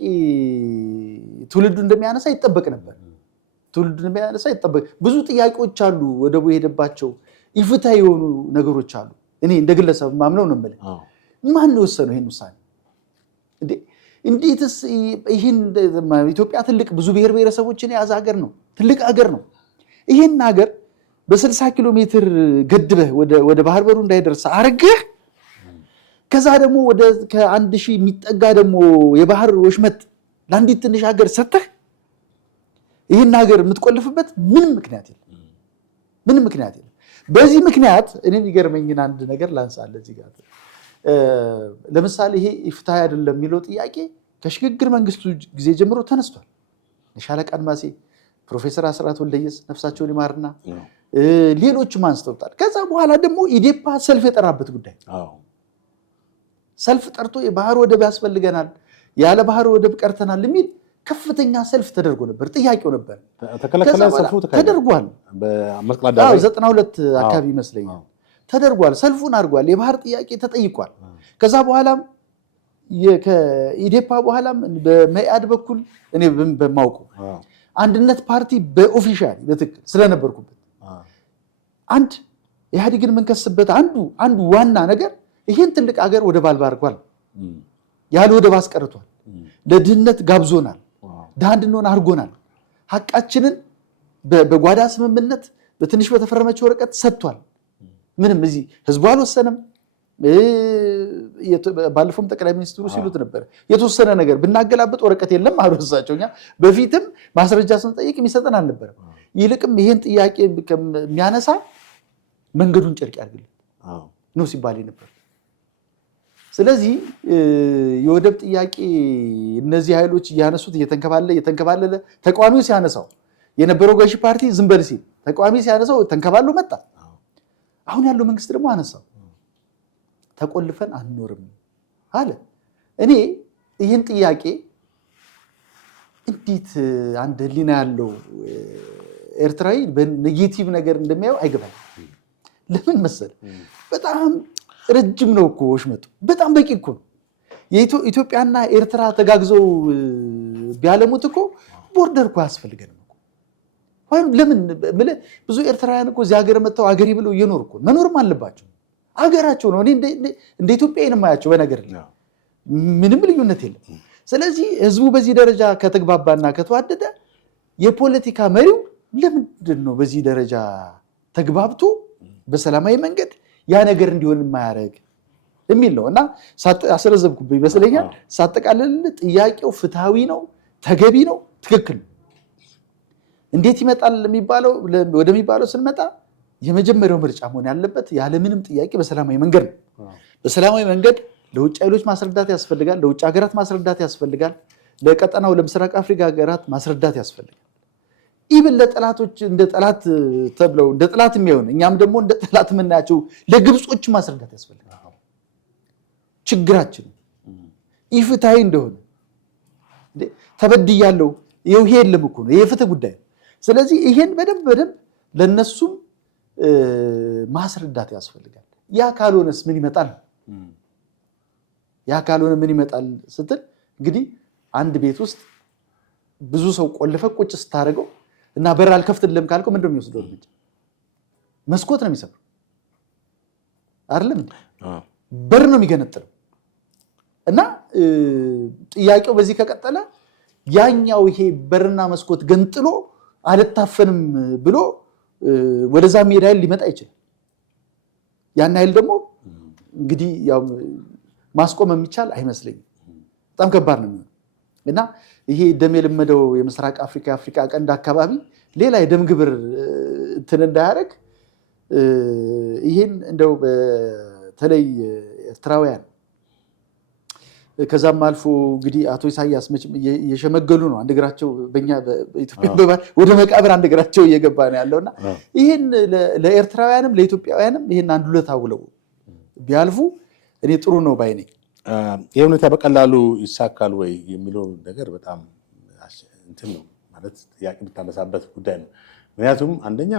ትውልዱ እንደሚያነሳ ይጠበቅ ነበር። ብዙ ጥያቄዎች አሉ። ወደቡ የሄደባቸው ኢፍትሃዊ የሆኑ ነገሮች አሉ። እኔ እንደ ግለሰብ ማምነው ነው የምልህ። ማን ነው የወሰነው ይህን ውሳኔ? እንዴትስ ይህን ኢትዮጵያ ትልቅ ብዙ ብሔር ብሔረሰቦችን የያዘ ሀገር ነው፣ ትልቅ ሀገር ነው። ይህን ሀገር በ60 ኪሎ ሜትር ገድበህ ወደ ባህር በሩ እንዳይደርስ አርገህ ከዛ ደግሞ ወደ ከ1000 የሚጠጋ ደግሞ የባህር ወሽመጥ ለአንዲት ትንሽ ሀገር ሰጥተህ ይህን ሀገር የምትቆልፍበት ምንም ምክንያት የለም። በዚህ ምክንያት እኔ የሚገርመኝን አንድ ነገር ላንሳለህ እዚህ ጋር። ለምሳሌ ይሄ ኢፍትሃዊ አይደለም የሚለው ጥያቄ ከሽግግር መንግስቱ ጊዜ ጀምሮ ተነስቷል። ሻለቃ አድማሴ፣ ፕሮፌሰር አስራት ወልደየስ ነፍሳቸውን ይማርና ሌሎችም አንስተውታል። ከዛ በኋላ ደግሞ ኢዴፓ ሰልፍ የጠራበት ጉዳይ ሰልፍ ጠርቶ የባህር ወደብ ያስፈልገናል፣ ያለ ባህር ወደብ ቀርተናል የሚል ከፍተኛ ሰልፍ ተደርጎ ነበር። ጥያቄው ነበር ተደርጓል። 92 አካባቢ ይመስለኛል ተደርጓል። ሰልፉን አድርጓል። የባህር ጥያቄ ተጠይቋል። ከዛ በኋላም ከኢዴፓ በኋላም በመኢአድ በኩል እኔ በማውቀው አንድነት ፓርቲ በኦፊሻል በትክክል ስለነበርኩበት አንድ ኢህአዴግን የምንከስበት አንዱ ዋና ነገር ይሄን ትልቅ ሀገር ወደብ አልባ አድርጓል፣ ያለ ወደብ አስቀርቷል፣ ለድህነት ጋብዞናል፣ ድሃ እንድንሆን አድርጎናል። ሀቃችንን በጓዳ ስምምነት በትንሽ በተፈረመች ወረቀት ሰጥቷል። ምንም እዚህ ህዝቡ አልወሰነም። ባለፈውም ጠቅላይ ሚኒስትሩ ሲሉት ነበር የተወሰነ ነገር ብናገላበጥ ወረቀት የለም አሉ እሳቸው። እኛ በፊትም ማስረጃ ስንጠይቅ የሚሰጠን አልነበረም። ይልቅም ይሄን ጥያቄ የሚያነሳ መንገዱን ጨርቅ ያድርግልን ነው ሲባል ነበር። ስለዚህ የወደብ ጥያቄ እነዚህ ኃይሎች እያነሱት እየተንከባለለ ተቃዋሚው ሲያነሳው የነበረው ገዢ ፓርቲ ዝም በል ሲል ተቃዋሚ ሲያነሳው ተንከባሎ መጣ። አሁን ያለው መንግስት ደግሞ አነሳው። ተቆልፈን አንኖርም አለ። እኔ ይህን ጥያቄ እንዴት አንድ ህሊና ያለው ኤርትራዊ በኔጌቲቭ ነገር እንደሚያየው አይገባም። ለምን መሰል በጣም ረጅም ነው እኮ ወሽመጡ፣ በጣም በቂ እኮ ነው። ኢትዮጵያና ኤርትራ ተጋግዘው ቢያለሙት እኮ ቦርደር እኮ አያስፈልገንም እኮ። ለምን ብዙ ኤርትራውያን እኮ እዚህ ሀገር መጥተው አገሬ ብለው እየኖሩ እኮ መኖርም አለባቸው። አገራቸው ነው። እኔ እንደ ኢትዮጵያዊን የማያቸው በነገር ምንም ልዩነት የለም። ስለዚህ ህዝቡ በዚህ ደረጃ ከተግባባና ከተዋደደ የፖለቲካ መሪው ለምንድን ነው በዚህ ደረጃ ተግባብቶ በሰላማዊ መንገድ ያ ነገር እንዲሆን የማያደርግ የሚል ነው። እና አስረዘብኩብኝ ይመስለኛል። ሳጠቃልል ጥያቄው ፍትሃዊ ነው፣ ተገቢ ነው፣ ትክክል ነው። እንዴት ይመጣል ወደሚባለው ስንመጣ የመጀመሪያው ምርጫ መሆን ያለበት ያለምንም ጥያቄ በሰላማዊ መንገድ ነው። በሰላማዊ መንገድ ለውጭ ኃይሎች ማስረዳት ያስፈልጋል፣ ለውጭ ሀገራት ማስረዳት ያስፈልጋል፣ ለቀጠናው ለምስራቅ አፍሪካ ሀገራት ማስረዳት ያስፈልጋል። ኢብን ለጠላቶች እንደ ጠላት ተብለው እንደ ጠላት የሚሆን እኛም ደግሞ እንደ ጠላት የምናያቸው ለግብጾች ማስረዳት ያስፈልጋል። ችግራችን ኢፍትሃዊ እንደሆነ ተበድያለሁ ይሄ የለም እኮ ነው፣ ይሄ ፍትህ ጉዳይ ነው። ስለዚህ ይሄን በደንብ ለነሱም ማስረዳት ያስፈልጋል። ያ ካልሆነስ ምን ይመጣል? ያ ካልሆነ ምን ይመጣል ስትል እንግዲህ አንድ ቤት ውስጥ ብዙ ሰው ቆልፈ ቁጭ ስታደርገው እና በር አልከፍትልህም ካልከው ምንድነው የሚወስደው እርምጃ? መስኮት ነው የሚሰብረው አይደለም እንዴ? በር ነው የሚገነጥለው። እና ጥያቄው በዚህ ከቀጠለ ያኛው ይሄ በርና መስኮት ገንጥሎ አልታፈንም ብሎ ወደዛ ሜዳ ኃይል ሊመጣ ይችላል። ያን ኃይል ደግሞ እንግዲህ ያው ማስቆም የሚቻል አይመስለኝም። በጣም ከባድ ነው የሚሆነው። እና ይሄ ደም የለመደው የምስራቅ አፍሪካ ቀንድ አካባቢ ሌላ የደም ግብር እንትን እንዳያደርግ ይሄን እንደው በተለይ ኤርትራውያን ከዛም አልፎ እንግዲህ አቶ ኢሳያስ መቼም እየሸመገሉ ነው። አንድ እግራቸው በእኛ በኢትዮጵያ ወደ መቃብር አንድ እግራቸው እየገባ ነው ያለውና ይህን ለኤርትራውያንም ለኢትዮጵያውያንም ይህን አንድ ሁለት አውለው ቢያልፉ እኔ ጥሩ ነው ባይ ነኝ። ይህ ሁኔታ በቀላሉ ይሳካል ወይ የሚለው ነገር በጣም እንትን ነው ማለት ጥያቄ ብታነሳበት ጉዳይ ነው። ምክንያቱም አንደኛ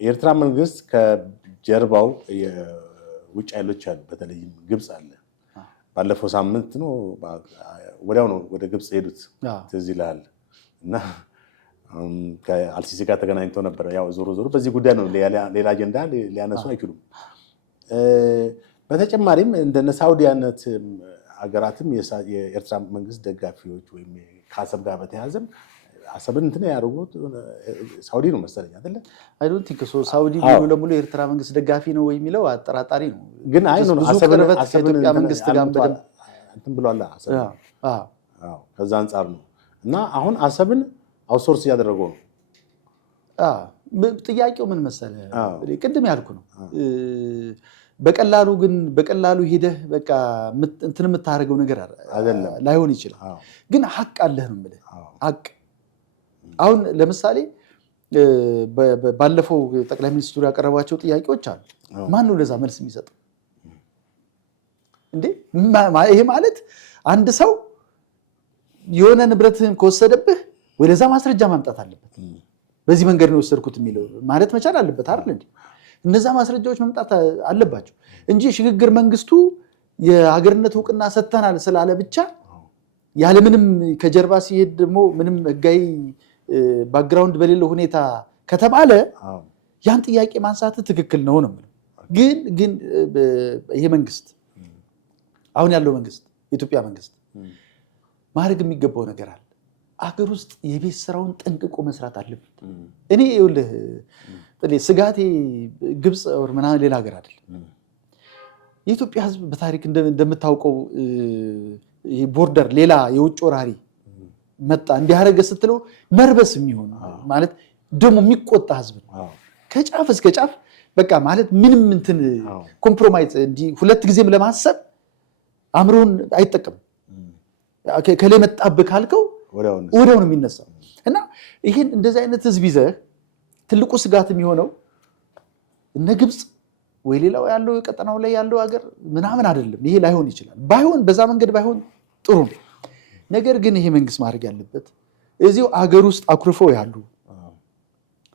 የኤርትራ መንግስት ከጀርባው የውጭ ኃይሎች አሉ፣ በተለይም ግብፅ አለ። ባለፈው ሳምንት ነው ወዲያው ነው ወደ ግብፅ ሄዱት ትዝ ይልሃል። እና ከአልሲሲ ጋር ተገናኝተው ነበር። ያው ዞሮ በዚህ ጉዳይ ነው፣ ሌላ አጀንዳ ሊያነሱ አይችሉም። በተጨማሪም እንደነ ሳውዲ አይነት ሀገራትም የኤርትራ መንግስት ደጋፊዎች ወይም ከአሰብ ጋር በተያያዘም አሰብን እንትን ያደርጉት ሳውዲ ነው መሰለኝ አይደለ? አይ ዶንት ቲንክ ሶ ሳውዲ ሙሉ ለሙሉ የኤርትራ መንግስት ደጋፊ ነው የሚለው አጠራጣሪ ነው። ግን አይ ነው አሰብን ከኢትዮጵያ መንግስት ጋር በደንብ እንትን ብሏል አሰብ። አዎ ከዛ አንጻር ነው። እና አሁን አሰብን አውትሶርስ እያደረገው ነው። ጥያቄው ምን መሰለህ? ቅድም ያልኩ ነው። በቀላሉ ሄደህ በቃ እንትን የምታደርገው ነገር ላይሆን ይችላል። ግን ሀቅ አለህ ነው የምልህ። ሀቅ አሁን ለምሳሌ ባለፈው ጠቅላይ ሚኒስትሩ ያቀረቧቸው ጥያቄዎች አሉ። ማን ነው ለዛ መልስ የሚሰጠው እንዴ? ይሄ ማለት አንድ ሰው የሆነ ንብረትህን ከወሰደብህ ወደዛ ማስረጃ ማምጣት አለበት። በዚህ መንገድ ነው የወሰድኩት የሚለው ማለት መቻል አለበት አይደል እንዴ? እነዛ ማስረጃዎች መምጣት አለባቸው እንጂ ሽግግር መንግስቱ የሀገርነት እውቅና ሰጥተናል ስላለ ብቻ ያለምንም ከጀርባ ሲሄድ ደግሞ ምንም ህጋዊ ባክግራውንድ በሌለው ሁኔታ ከተባለ ያን ጥያቄ ማንሳት ትክክል ነው ነው። ግን ይሄ መንግስት አሁን ያለው መንግስት የኢትዮጵያ መንግስት ማድረግ የሚገባው ነገር አለ። አገር ውስጥ የቤት ስራውን ጠንቅቆ መስራት አለበት። እኔ ይኸውልህ ስጋቴ ግብፅ ወር ምናምን ሌላ ሀገር አይደለም። የኢትዮጵያ ህዝብ በታሪክ እንደምታውቀው ቦርደር ሌላ የውጭ ወራሪ መጣ እንዲያደርገ ስትለው ነርበስ የሚሆን ማለት ደግሞ የሚቆጣ ህዝብ ነው ከጫፍ እስከ ጫፍ በቃ ማለት ምንም እንትን ኮምፕሮማይዝ እንዲህ ሁለት ጊዜም ለማሰብ አእምሮን አይጠቀም። ከሌ መጣብህ ካልከው ወዲያው ነው የሚነሳው። እና ይሄን እንደዚህ አይነት ህዝብ ይዘህ ትልቁ ስጋት የሚሆነው እነ ግብፅ ወይ ሌላው ያለው ቀጠናው ላይ ያለው ሀገር ምናምን አይደለም። ይሄ ላይሆን ይችላል። ባይሆን በዛ መንገድ ባይሆን ጥሩ ነው። ነገር ግን ይሄ መንግስት ማድረግ ያለበት እዚሁ አገር ውስጥ አኩርፈው ያሉ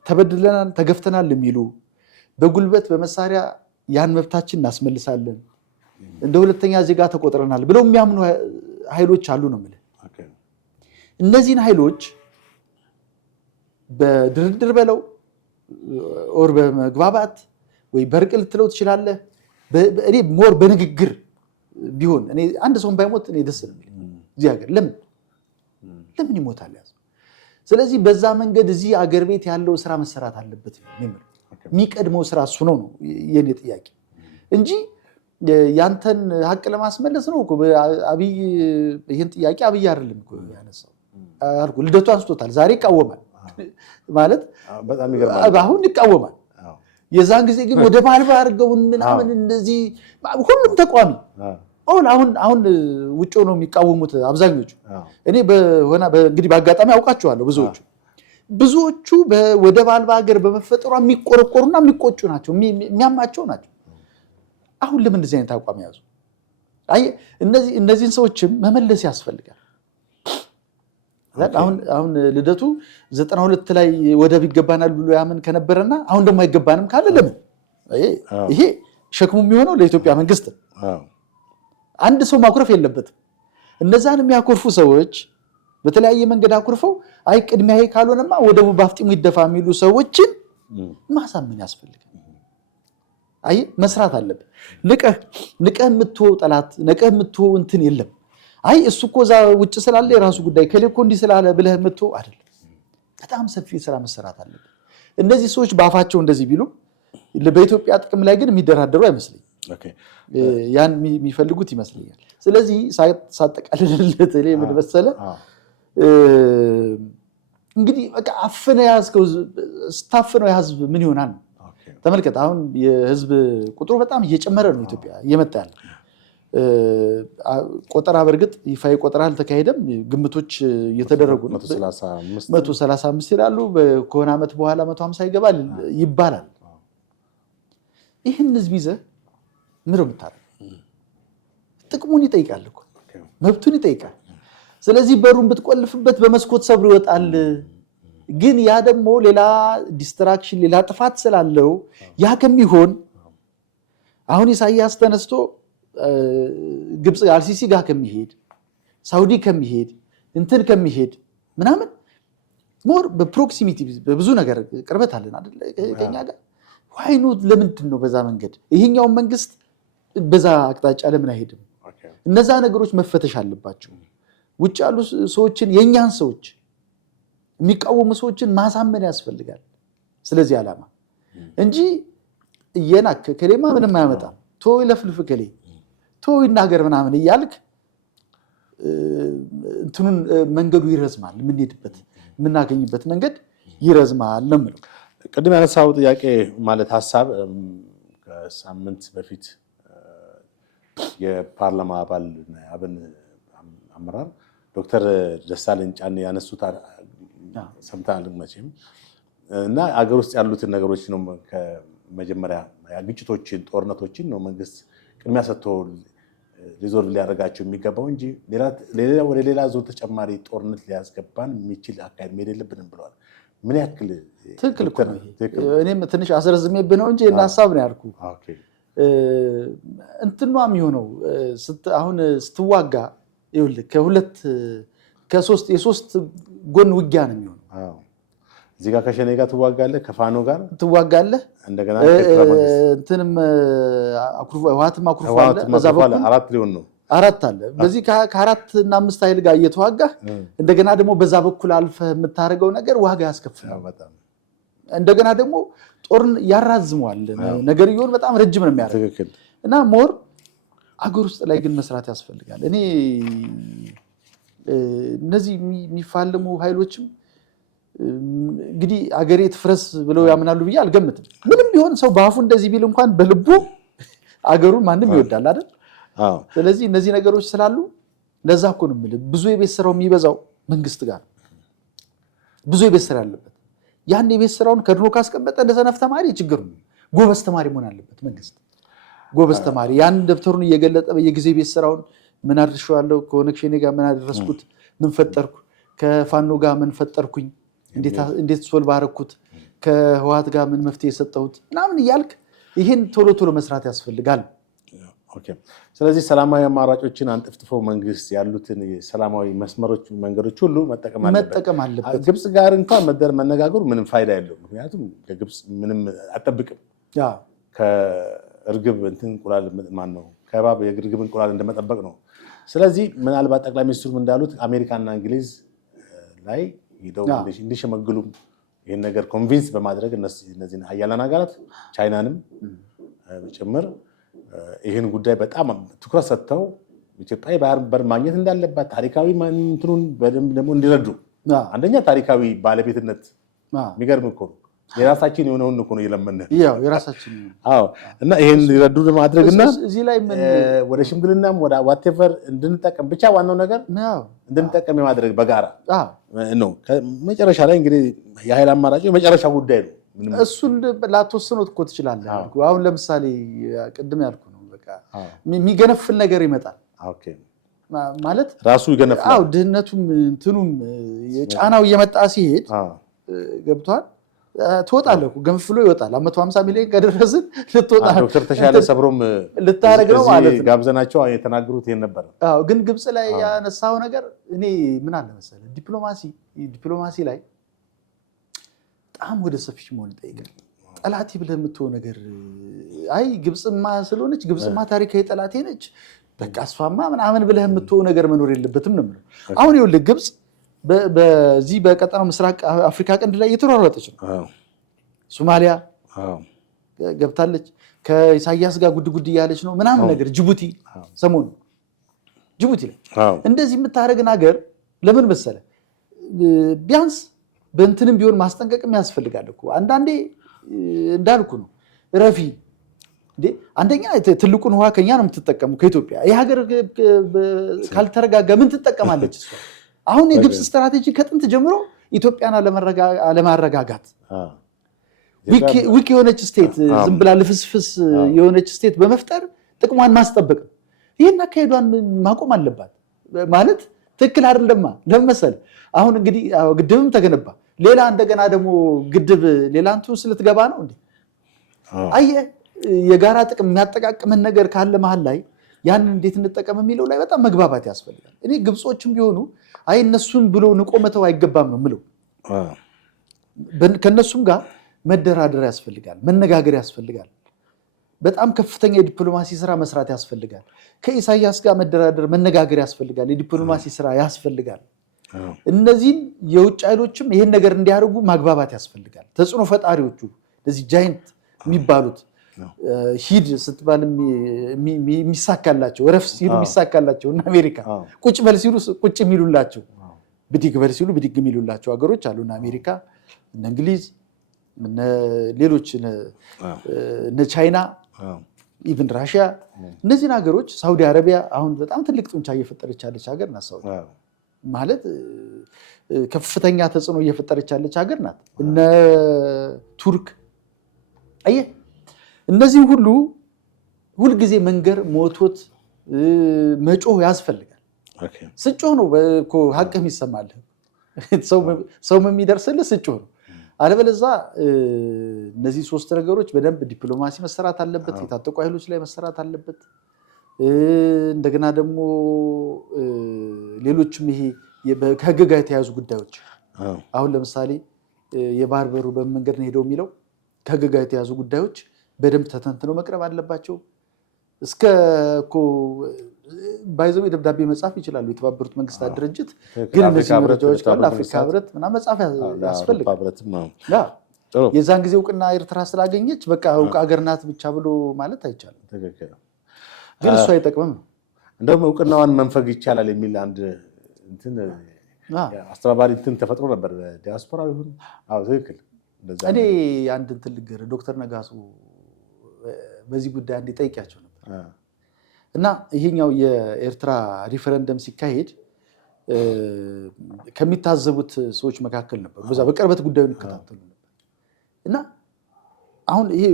ተበድለናል ተገፍተናል የሚሉ በጉልበት በመሳሪያ ያን መብታችን እናስመልሳለን እንደ ሁለተኛ ዜጋ ተቆጥረናል ብለው የሚያምኑ ኃይሎች አሉ ነው የምልህ። እነዚህን ኃይሎች በድርድር በለው ኦር በመግባባት ወይ በርቅ ልትለው ትችላለህ። እኔ ሞር በንግግር ቢሆን እኔ አንድ ሰውን ባይሞት እኔ ደስ ነው የሚለኝ። እዚህ ሀገር ለምን ይሞታል ያዘው? ስለዚህ በዛ መንገድ እዚህ አገር ቤት ያለው ስራ መሰራት አለበት። የሚቀድመው ስራ እሱ ነው የኔ ጥያቄ እንጂ ያንተን ሀቅ ለማስመለስ ነው እኮ አብይ ይሄን ጥያቄ አብይ አይደለም እኮ ያነሳው አልኩ። ልደቱ አንስቶታል። ዛሬ ይቃወማል ማለት በጣም ይገርማል። አሁን ይቃወማል። የዛን ጊዜ ግን ወደ ባልባ አድርገውን ምናምን እንደዚህ ሁሉም ተቋሚ አሁን ውጭ ነው የሚቃወሙት አብዛኞቹ። እኔ እንግዲህ በአጋጣሚ አውቃቸዋለሁ። ብዙዎቹ ወደ ባልባ ሀገር በመፈጠሯ የሚቆረቆሩና የሚቆጩ ናቸው፣ የሚያማቸው ናቸው። አሁን ለምን እንደዚህ አይነት አቋም ያዙ? እነዚህን ሰዎችም መመለስ ያስፈልጋል። አሁን ልደቱ 92 ላይ ወደብ ይገባናል ብሎ ያምን ከነበረና አሁን ደግሞ አይገባንም ካለ ለምን? ይሄ ሸክሙ የሚሆነው ለኢትዮጵያ መንግስት ነው። አንድ ሰው ማኩረፍ የለበትም። እነዛን የሚያኮርፉ ሰዎች በተለያየ መንገድ አኩርፈው ቅድሚያ ይሄ ካልሆነማ ወደቡ ባፍጢሙ ይደፋ የሚሉ ሰዎችን ማሳመን ያስፈልጋል። መስራት አለበት። ንቀህ የምትወው ጠላት ንቀህ የምትወው እንትን የለም። እሱ እኮ እዛ ውጭ ስላለ የራሱ ጉዳይ ከሌኮ እንዲህ ስላለ ብለህ የምትወው አይደለም። በጣም ሰፊ ስራ መሰራት አለበት። እነዚህ ሰዎች በአፋቸው እንደዚህ ቢሉ በኢትዮጵያ ጥቅም ላይ ግን የሚደራደሩ አይመስለኝም። ያን የሚፈልጉት ይመስለኛል። ስለዚህ ሳጠቃልልለት እኔ ምን መሰለህ እንግዲህ በቃ አፍነህ ያዝከው ስታፍነው የህዝብ ምን ይሆናል? ተመልከት። አሁን የህዝብ ቁጥሩ በጣም እየጨመረ ነው ኢትዮጵያ እየመጣ ያለ። ቆጠራ በእርግጥ ይፋዊ ቆጠራ አልተካሄደም። ግምቶች እየተደረጉ ነው። 135 ይላሉ። ከሆነ ዓመት በኋላ 150 ይገባል ይባላል። ይህን ህዝብ ይዘህ ምንም የምታደርገው ጥቅሙን ይጠይቃል እኮ መብቱን ይጠይቃል። ስለዚህ በሩን ብትቆልፍበት በመስኮት ሰብሮ ይወጣል። ግን ያ ደግሞ ሌላ ዲስትራክሽን ሌላ ጥፋት ስላለው ያ ከሚሆን አሁን ኢሳያስ ተነስቶ ግብፅ አልሲሲ ጋር ከሚሄድ ሳውዲ ከሚሄድ እንትን ከሚሄድ ምናምን ሞር በፕሮክሲሚቲ በብዙ ነገር ቅርበት አለን አይደል ከኛ ጋር ዋይኑ ለምንድን ነው በዛ መንገድ ይሄኛውን መንግስት በዛ አቅጣጫ ለምን አይሄድም? እነዛ ነገሮች መፈተሽ አለባቸው። ውጭ ያሉ ሰዎችን የኛን ሰዎች የሚቃወሙ ሰዎችን ማሳመን ያስፈልጋል። ስለዚህ ዓላማ እንጂ እየናክ ከሌማ ምንም አያመጣም ቶ ይለፍልፍ ከሌ ቶ ይናገር ምናምን እያልክ እንትኑን መንገዱ ይረዝማል። የምንሄድበት የምናገኝበት መንገድ ይረዝማል ነው የምለው። ቅድም ያነሳው ጥያቄ ማለት ሀሳብ ከሳምንት በፊት የፓርላማ አባል አብን አመራር ዶክተር ደሳለኝ ጫኔ ያነሱት ሰምተናል መቼም እና አገር ውስጥ ያሉትን ነገሮች ነው ከመጀመሪያ ግጭቶችን ጦርነቶችን ነው መንግስት ቅድሚያ ሰጥቶ ሪዞልቭ ሊያደርጋቸው የሚገባው እንጂ ወደ ሌላ ዞን ተጨማሪ ጦርነት ሊያስገባን የሚችል አካሄድ መሄድ የለብንም ብለዋል። ምን ያክል ትክክል እኮ ነው። እኔም ትንሽ አስረዝሜብህ ነው እንጂ እና ሀሳብ ነው ያልኩህ። እንትኗ የሚሆነው አሁን ስትዋጋ ይኸውልህ የሶስት ጎን ውጊያ ነው የሚሆነው። እዚህ ጋር ከሸኔ ጋር ትዋጋለህ፣ ከፋኖ ጋር ትዋጋለህ፣ እንደገና እንትንም ህወሓትም አኩርፏል። በዛ በኩል 4 ሊሆን ነው 4 አለ። በዚህ ከ4 እና 5 ኃይል ጋር እየተዋጋህ እንደገና ደግሞ በዛ በኩል አልፈህ የምታደርገው ነገር ዋጋ ያስከፍላል በጣም። እንደገና ደግሞ ጦርን ያራዝመዋል ነገር ይሁን በጣም ረጅም ነው የሚያደርገው እና ሞር አገር ውስጥ ላይ ግን መስራት ያስፈልጋል። እኔ እነዚህ የሚፋለሙ ኃይሎችም እንግዲህ አገሬ ትፍረስ ብለው ያምናሉ ብዬ አልገምትም። ምንም ቢሆን ሰው በአፉ እንደዚህ ቢል እንኳን በልቡ አገሩን ማንም ይወዳል አይደል? ስለዚህ እነዚህ ነገሮች ስላሉ ለዛ እኮ ነው የምልህ ብዙ የቤት ስራው የሚበዛው መንግስት ጋር ብዙ የቤት ስራ ያለበት ያን የቤት ስራውን ከድኖ ካስቀመጠ እንደ ሰነፍ ተማሪ ችግር ነው። ጎበዝ ተማሪ መሆን አለበት መንግስት። ጎበዝ ተማሪ ያን ደብተሩን እየገለጠ በየጊዜ ቤት ስራውን ምን አድርሼዋለሁ፣ ከኮኔክሽኔ ጋር ምን አደረስኩት፣ ምን ፈጠርኩ፣ ከፋኖ ጋር ምን ፈጠርኩኝ፣ እንዴት ሶልቭ አደረኩት፣ ከህወሓት ጋር ምን መፍትሄ የሰጠሁት ምናምን እያልክ ይህን ቶሎ ቶሎ መስራት ያስፈልጋል። ስለዚህ ሰላማዊ አማራጮችን አንጥፍጥፎ መንግስት ያሉትን ሰላማዊ መስመሮች መንገዶች ሁሉ መጠቀም አለበት። ግብጽ ጋር እንኳን መነጋገሩ ምንም ፋይዳ የለውም። ምክንያቱም ከግብጽ ምንም አጠብቅም። ከእርግብ እንትን እንቁላል ማን ነው ከእባብ የእርግብ እንቁላል እንደመጠበቅ ነው። ስለዚህ ምናልባት ጠቅላይ ሚኒስትሩም እንዳሉት አሜሪካና እንግሊዝ ላይ ሄደው እንዲሸመግሉ ይህን ነገር ኮንቪንስ በማድረግ እነዚህን ሀያላን ሀገራት ቻይናንም ጭምር ይህን ጉዳይ በጣም ትኩረት ሰጥተው ኢትዮጵያ የባህር በር ማግኘት እንዳለባት ታሪካዊ እንትኑን በደንብ ደግሞ እንዲረዱ አንደኛ ታሪካዊ ባለቤትነት የሚገርም እኮ ነው። የራሳችን የሆነውን እኮ ነው እየለመንን የራሳችን እና ይሄን ሊረዱ ለማድረግና እዚህ ላይ ወደ ሽምግልናም ወደ ዋቴቨር እንድንጠቀም ብቻ ዋናው ነገር እንድንጠቀም የማድረግ በጋራ ነው። መጨረሻ ላይ እንግዲህ የኃይል አማራጭ የመጨረሻ ጉዳይ ነው። እሱን ላትወስኖት እኮ ትችላለህ። አሁን ለምሳሌ ቅድም ያልኩ ነው በቃ የሚገነፍል ነገር ይመጣል ማለት ራሱ ይገነፍላል። ድህነቱም እንትኑም ጫናው እየመጣ ሲሄድ ገብቷል ትወጣለህ እኮ ገንፍሎ ይወጣል። 150 ሚሊዮን ከደረስን ልትወጣ ዶክተር ተሻለ ሰብሮም ልታረግ ነው ማለት ነው። ጋብዘናቸው የተናገሩት ይሄን ነበር። ግን ግብጽ ላይ ያነሳው ነገር እኔ ምን አለ መሰለህ ዲፕሎማሲ ላይ በጣም ወደ ሰፊ መሆን ይጠይቃል። ጠላቴ ብለህ የምትሆን ነገር አይ ግብጽማ ስለሆነች ግብጽማ ታሪካዊ ጠላቴ ነች በቃ እሷማ ምናምን ብለህ የምትሆን ነገር መኖር የለበትም ነው የምለው። አሁን ይኸውልህ ግብጽ በዚህ በቀጠናው ምስራቅ አፍሪካ ቀንድ ላይ እየተሯሯጠች ነው። ሶማሊያ ገብታለች፣ ከኢሳያስ ጋር ጉድ እያለች ነው ምናምን ነገር። ጅቡቲ ሰሞኑ ጅቡቲ ላይ እንደዚህ የምታደርግን ሀገር ለምን መሰለህ ቢያንስ በእንትንም ቢሆን ማስጠንቀቅም ያስፈልጋል እኮ። አንዳንዴ እንዳልኩ ነው ረፊ አንደኛ ትልቁን ውሃ ከኛ ነው የምትጠቀሙ ከኢትዮጵያ። ይህ ሀገር ካልተረጋጋ ምን ትጠቀማለች እሷ? አሁን የግብጽ ስትራቴጂ ከጥንት ጀምሮ ኢትዮጵያን አለማረጋጋት ዊክ የሆነች ስቴት ዝም ብላ ልፍስፍስ የሆነች ስቴት በመፍጠር ጥቅሟን ማስጠበቅ ነው። ይህን አካሄዷን ማቆም አለባት ማለት ትክክል አይደለማ። ለምን መሰለህ አሁን እንግዲህ ግድብም ተገነባ፣ ሌላ እንደገና ደግሞ ግድብ ሌላ እንትን ስለትገባ ነው እንዴ? አየህ የጋራ ጥቅም የሚያጠቃቅመን ነገር ካለ መሀል ላይ ያንን እንዴት እንጠቀም የሚለው ላይ በጣም መግባባት ያስፈልጋል። እኔ ግብጾችም ቢሆኑ አይ እነሱን ብሎ ንቆ መተው አይገባም ነው የምለው። ከነሱም ጋር መደራደር ያስፈልጋል፣ መነጋገር ያስፈልጋል። በጣም ከፍተኛ የዲፕሎማሲ ስራ መስራት ያስፈልጋል። ከኢሳያስ ጋር መደራደር መነጋገር ያስፈልጋል። የዲፕሎማሲ ስራ ያስፈልጋል። እነዚህን የውጭ ኃይሎችም ይሄን ነገር እንዲያደርጉ ማግባባት ያስፈልጋል። ተጽዕኖ ፈጣሪዎቹ እነዚህ ጃይንት የሚባሉት ሂድ ስትባል የሚሳካላቸው ረፍ ሲሉ የሚሳካላቸው እና አሜሪካ ቁጭ በል ሲሉ ቁጭ የሚሉላቸው ብድግ በል ሲሉ ብድግ የሚሉላቸው ሀገሮች አሉ። እና አሜሪካ፣ እነ እንግሊዝ፣ ሌሎች እነ ቻይና፣ ኢቭን ራሽያ፣ እነዚህን ሀገሮች ሳውዲ አረቢያ አሁን በጣም ትልቅ ጡንቻ እየፈጠረች ያለች ሀገር ናት። ሳውዲ ማለት ከፍተኛ ተጽዕኖ እየፈጠረች ያለች ሀገር ናት። እነ ቱርክ አየህ እነዚህ ሁሉ ሁልጊዜ መንገር ሞቶት መጮህ ያስፈልጋል። ስጮህ ነው እኮ ሀቅ የሚሰማልህ። ሰው የሚደርስልህ ስጮህ ነው። አለበለዛ እነዚህ 3 ነገሮች በደንብ ዲፕሎማሲ መሰራት አለበት፣ የታጠቁ ኃይሎች ላይ መሰራት አለበት። እንደገና ደግሞ ሌሎችም ይሄ ከህግ ጋር የተያዙ ጉዳዮች አሁን ለምሳሌ የባህር በሩ በምን መንገድ ነው ሄደው የሚለው ከህግ ጋር የተያዙ ጉዳዮች በደንብ ተተንትነው መቅረብ አለባቸው። እስከ እኮ ባይዘው የደብዳቤ መጻፍ ይችላሉ የተባበሩት መንግስታት ድርጅት። ግን እነዚህ መረጃዎች ካሉ አፍሪካ ህብረት ምናምን መጻፍ ያስፈልጋል። የዛን ጊዜ እውቅና ኤርትራ ስላገኘች በቃ እውቅ ሀገር ናት ብቻ ብሎ ማለት አይቻልም። ግን እሱ አይጠቅምም ነው። እንደውም እውቅናዋን መንፈግ ይቻላል የሚል አንድ አስተባባሪ ተፈጥሮ ነበር ዲያስፖራ ይሁን። ትክክል። እኔ አንድ እንትን ልንገርህ፣ ዶክተር ነጋሶ በዚህ ጉዳይ አንዴ ጠይቂያቸው ነበር እና ይሄኛው የኤርትራ ሪፈረንደም ሲካሄድ ከሚታዘቡት ሰዎች መካከል ነበሩ። በዛ በቅርበት ጉዳዩን ይከታተሉ ነበር እና አሁን ይሄ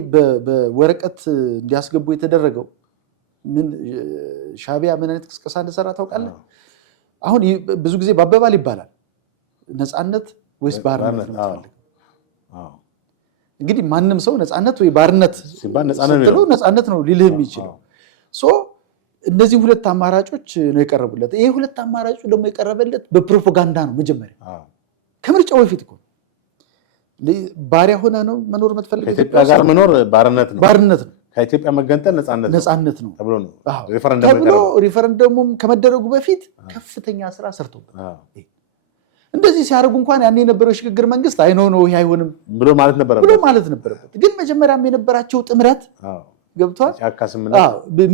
በወረቀት እንዲያስገቡ የተደረገው ምን ሻዕቢያ ምን አይነት ቅስቀሳ እንደሰራ ታውቃለህ? አሁን ብዙ ጊዜ በአባባል ይባላል ነፃነት ወይስ ባርነት ነው የምትፈልገው? እንግዲህ ማንም ሰው ነፃነት ወይ ባርነት ስትለው ነፃነት ነው ሊልህ የሚችለው። እነዚህ ሁለት አማራጮች ነው የቀረቡለት። ይሄ ሁለት አማራጮች ደግሞ የቀረበለት በፕሮፓጋንዳ ነው። መጀመሪያ ከምርጫው በፊት እኮ ባሪያ ሆነ ነው መኖር የምትፈልገው። ከኢትዮጵያ ጋር መኖር ባርነት ነው። ከኢትዮጵያ መገንጠል ነፃነት ነው ተብሎ ነው ሪፈረንደሙም ከመደረጉ በፊት ከፍተኛ ስራ ሰርቶበት እንደዚህ ሲያደርጉ እንኳን ያን የነበረው የሽግግር መንግስት ነው ይሄ አይሆንም ብሎ ማለት ነበረበት። ግን መጀመሪያም የነበራቸው ጥምረት ገብቷል።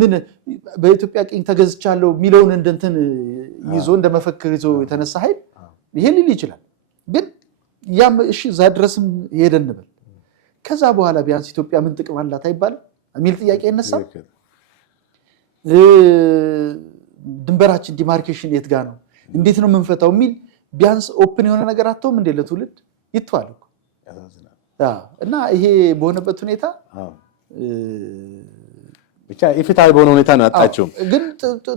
ምን በኢትዮጵያ ቅኝ ተገዝቻለሁ የሚለውን እንደንትን ይዞ እንደመፈክር ይዞ የተነሳ ኃይል ይሄ ሊል ይችላል። ግን ያም እሺ እዛ ድረስም ሄደን እንበል፣ ከዛ በኋላ ቢያንስ ኢትዮጵያ ምን ጥቅም አላት አይባልም የሚል ጥያቄ ይነሳል። ድንበራችን ዲማርኬሽን የት ጋር ነው እንዴት ነው የምንፈታው የሚል ቢያንስ ኦፕን የሆነ ነገር አተውም እንደ ለትውልድ ይተዋል እኮ እና ይሄ በሆነበት ሁኔታ ብቻ ኢፍትሃዊ በሆነ ሁኔታ ነው ያጣቸው። ግን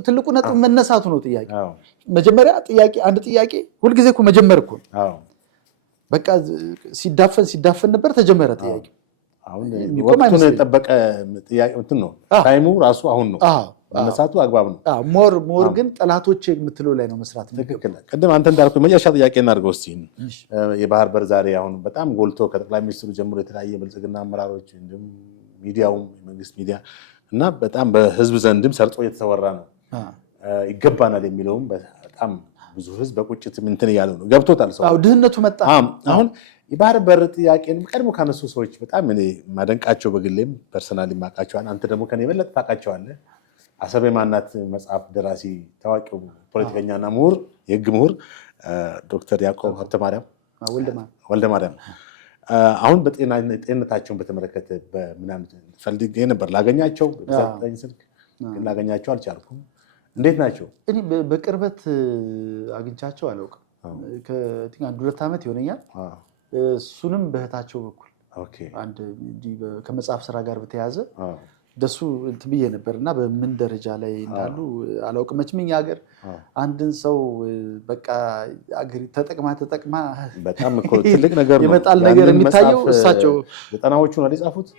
ትልቁ ነጥብ መነሳቱ ነው። ጥያቄ መጀመሪያ አንድ ጥያቄ ሁልጊዜ እኮ መጀመር እኮ ነው። በቃ ሲዳፈን ነበር ተጀመረ ጥያቄ። አሁን ወቅቱን የጠበቀ ጥያቄ እንትን ነው። ታይሙ ራሱ አሁን ነው መነሳቱ አግባብ ነው። ሞር ግን ጠላቶች የምትለው ላይ ነው መስራት። ቅድም አንተ እንዳልኩ መጨረሻ ጥያቄ እናድርገው እስኪ። የባህር በር ዛሬ አሁን በጣም ጎልቶ ከጠቅላይ ሚኒስትሩ ጀምሮ የተለያየ ብልጽግና አመራሮች እንዲሁም ሚዲያውም የመንግስት ሚዲያ እና በጣም በህዝብ ዘንድም ሰርጾ እየተሰወራ ነው። ይገባናል የሚለውም በጣም ብዙ ህዝብ በቁጭት እንትን እያለ ነው። ገብቶታል ሰው ድህነቱ መጣ። አሁን የባህር በር ጥያቄን ቀድሞ ካነሱ ሰዎች በጣም እኔ ማደንቃቸው በግሌም ፐርሰናሊ ማውቃቸዋል። አንተ ደግሞ ከኔ የበለጠ ታውቃቸዋለህ። አሰበ ማናት መጽሐፍ ደራሲ ታዋቂው ፖለቲከኛና ምሁር የህግ ምሁር ዶክተር ያዕቆብ ሀብተማርያም ወልደማርያም አሁን በጤንነታቸውን በተመለከተ በምናምን ፈልጌ ነበር ላገኛቸው ስልክ ግን ላገኛቸው አልቻልኩም። እንዴት ናቸው? እኔ በቅርበት አግኝቻቸው አላውቅም። አንድ 2 ዓመት ይሆነኛል። እሱንም በእህታቸው በኩል አንድ ከመጽሐፍ ስራ ጋር በተያያዘ ደሱ እንትን ብዬ ነበር እና በምን ደረጃ ላይ እንዳሉ አላውቅም። መቼም እኛ ሀገር አንድን ሰው በቃ አገር ተጠቅማ በጣም እኮ ትልቅ ነገር ነው የመጣል ነገር የሚታየው እሳቸው 90ዎቹ ነው የጻፉት።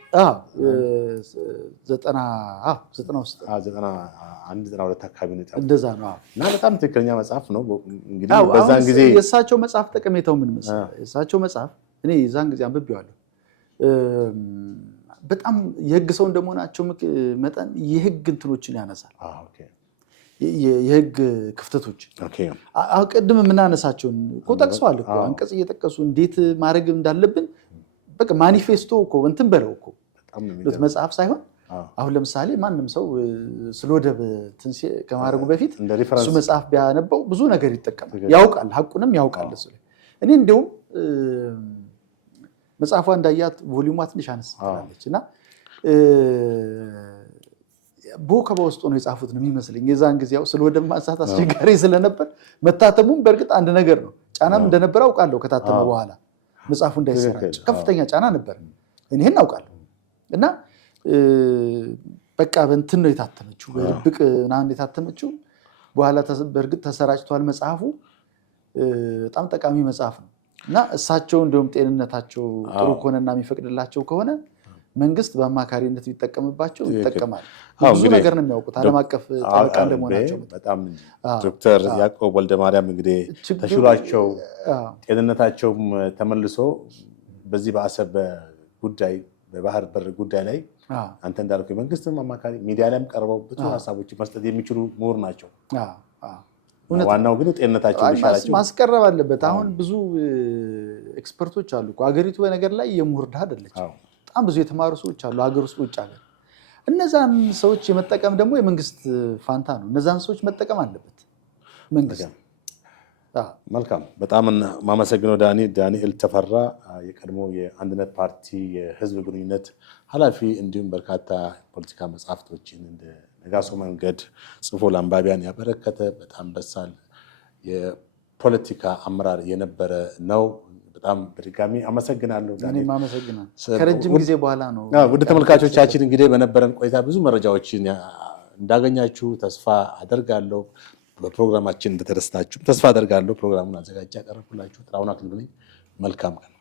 90 ውስጥ 92 አካባቢ ነው የጻፉት። እንደዛ ነው እና በጣም ትክክለኛ መጽሐፍ ነው። እንግዲህ በዛን ጊዜ የእሳቸው መጽሐፍ ጠቀሜታው ምን መሰለህ? የእሳቸው መጽሐፍ እኔ የዛን ጊዜ አንብቤዋለሁ። በጣም የህግ ሰው እንደመሆናቸው መጠን የህግ እንትኖችን ያነሳል። የህግ ክፍተቶች ቅድም የምናነሳቸውን እኮ ጠቅሰዋል እኮ አንቀጽ እየጠቀሱ እንዴት ማድረግ እንዳለብን በቃ ማኒፌስቶ እኮ እንትን በለው እኮ መጽሐፍ ሳይሆን አሁን ለምሳሌ ማንም ሰው ስለ ወደብ ከማድረጉ በፊት እሱ መጽሐፍ ቢያነበው ብዙ ነገር ይጠቀማል፣ ያውቃል፣ ሀቁንም ያውቃል። እኔ እንዲሁም መጽሐፏ እንዳያት ቮሊዩሟ ትንሽ አነስ ትላለች እና በወከባ ውስጥ ነው የጻፉት ነው የሚመስለኝ። የዛን ጊዜ ያው ስለ ወደብ ማንሳት አስቸጋሪ ስለነበር መታተሙም በእርግጥ አንድ ነገር ነው። ጫናም እንደነበረ አውቃለሁ። ከታተመ በኋላ መጽሐፉ እንዳይሰራጭ ከፍተኛ ጫና ነበር። እኔን አውቃለሁ። እና በቃ በእንትን ነው የታተመችው፣ በድብቅ ምናምን የታተመችው። በኋላ በእርግጥ ተሰራጭቷል መጽሐፉ። በጣም ጠቃሚ መጽሐፍ ነው። እና እሳቸው እንደውም ጤንነታቸው ጥሩ ከሆነና የሚፈቅድላቸው ከሆነ መንግስት በአማካሪነት ቢጠቀምባቸው ይጠቀማል። ብዙ ነገር ነው የሚያውቁት ዓለም አቀፍ ጠበቃ እንደመሆናቸው። በጣም ዶክተር ያዕቆብ ወልደማርያም እንግዲህ ተሽሏቸው ጤንነታቸውም ተመልሶ በዚህ በአሰብ ጉዳይ በባህር በር ጉዳይ ላይ አንተ እንዳልከው የመንግስትም አማካሪ ሚዲያ ላይም ቀርበው ብዙ ሀሳቦች መስጠት የሚችሉ ምሁር ናቸው። ዋናው ግን ጤንነታቸው ቢሻላቸው ማስቀረብ አለበት። አሁን ብዙ ኤክስፐርቶች አሉ እኮ አገሪቱ በነገር ላይ የምሁር ድሃ አይደለች። በጣም ብዙ የተማሩ ሰዎች አሉ ሀገር ውስጥ ውጭ ሀገር። እነዛን ሰዎች የመጠቀም ደግሞ የመንግስት ፋንታ ነው። እነዛን ሰዎች መጠቀም አለበት መንግስት። መልካም፣ በጣም ማመሰግነው ዳንኤል ተፈራ የቀድሞ የአንድነት ፓርቲ የህዝብ ግንኙነት ኃላፊ እንዲሁም በርካታ ፖለቲካ መጽሐፍቶችን እንደ ነጋሶ መንገድ ጽፎ ለአንባቢያን ያበረከተ በጣም በሳል የፖለቲካ አመራር የነበረ ነው። በጣም በድጋሚ አመሰግናለሁ። ከረጅም ጊዜ በኋላ ነው። ውድ ተመልካቾቻችን እንግዲህ በነበረን ቆይታ ብዙ መረጃዎችን እንዳገኛችሁ ተስፋ አደርጋለሁ። በፕሮግራማችን እንደተደሰታችሁ ተስፋ አደርጋለሁ። ፕሮግራሙን አዘጋጅ ያቀረብኩላችሁ ጥላሁን አክሊሉ ነኝ። መልካም ቀን።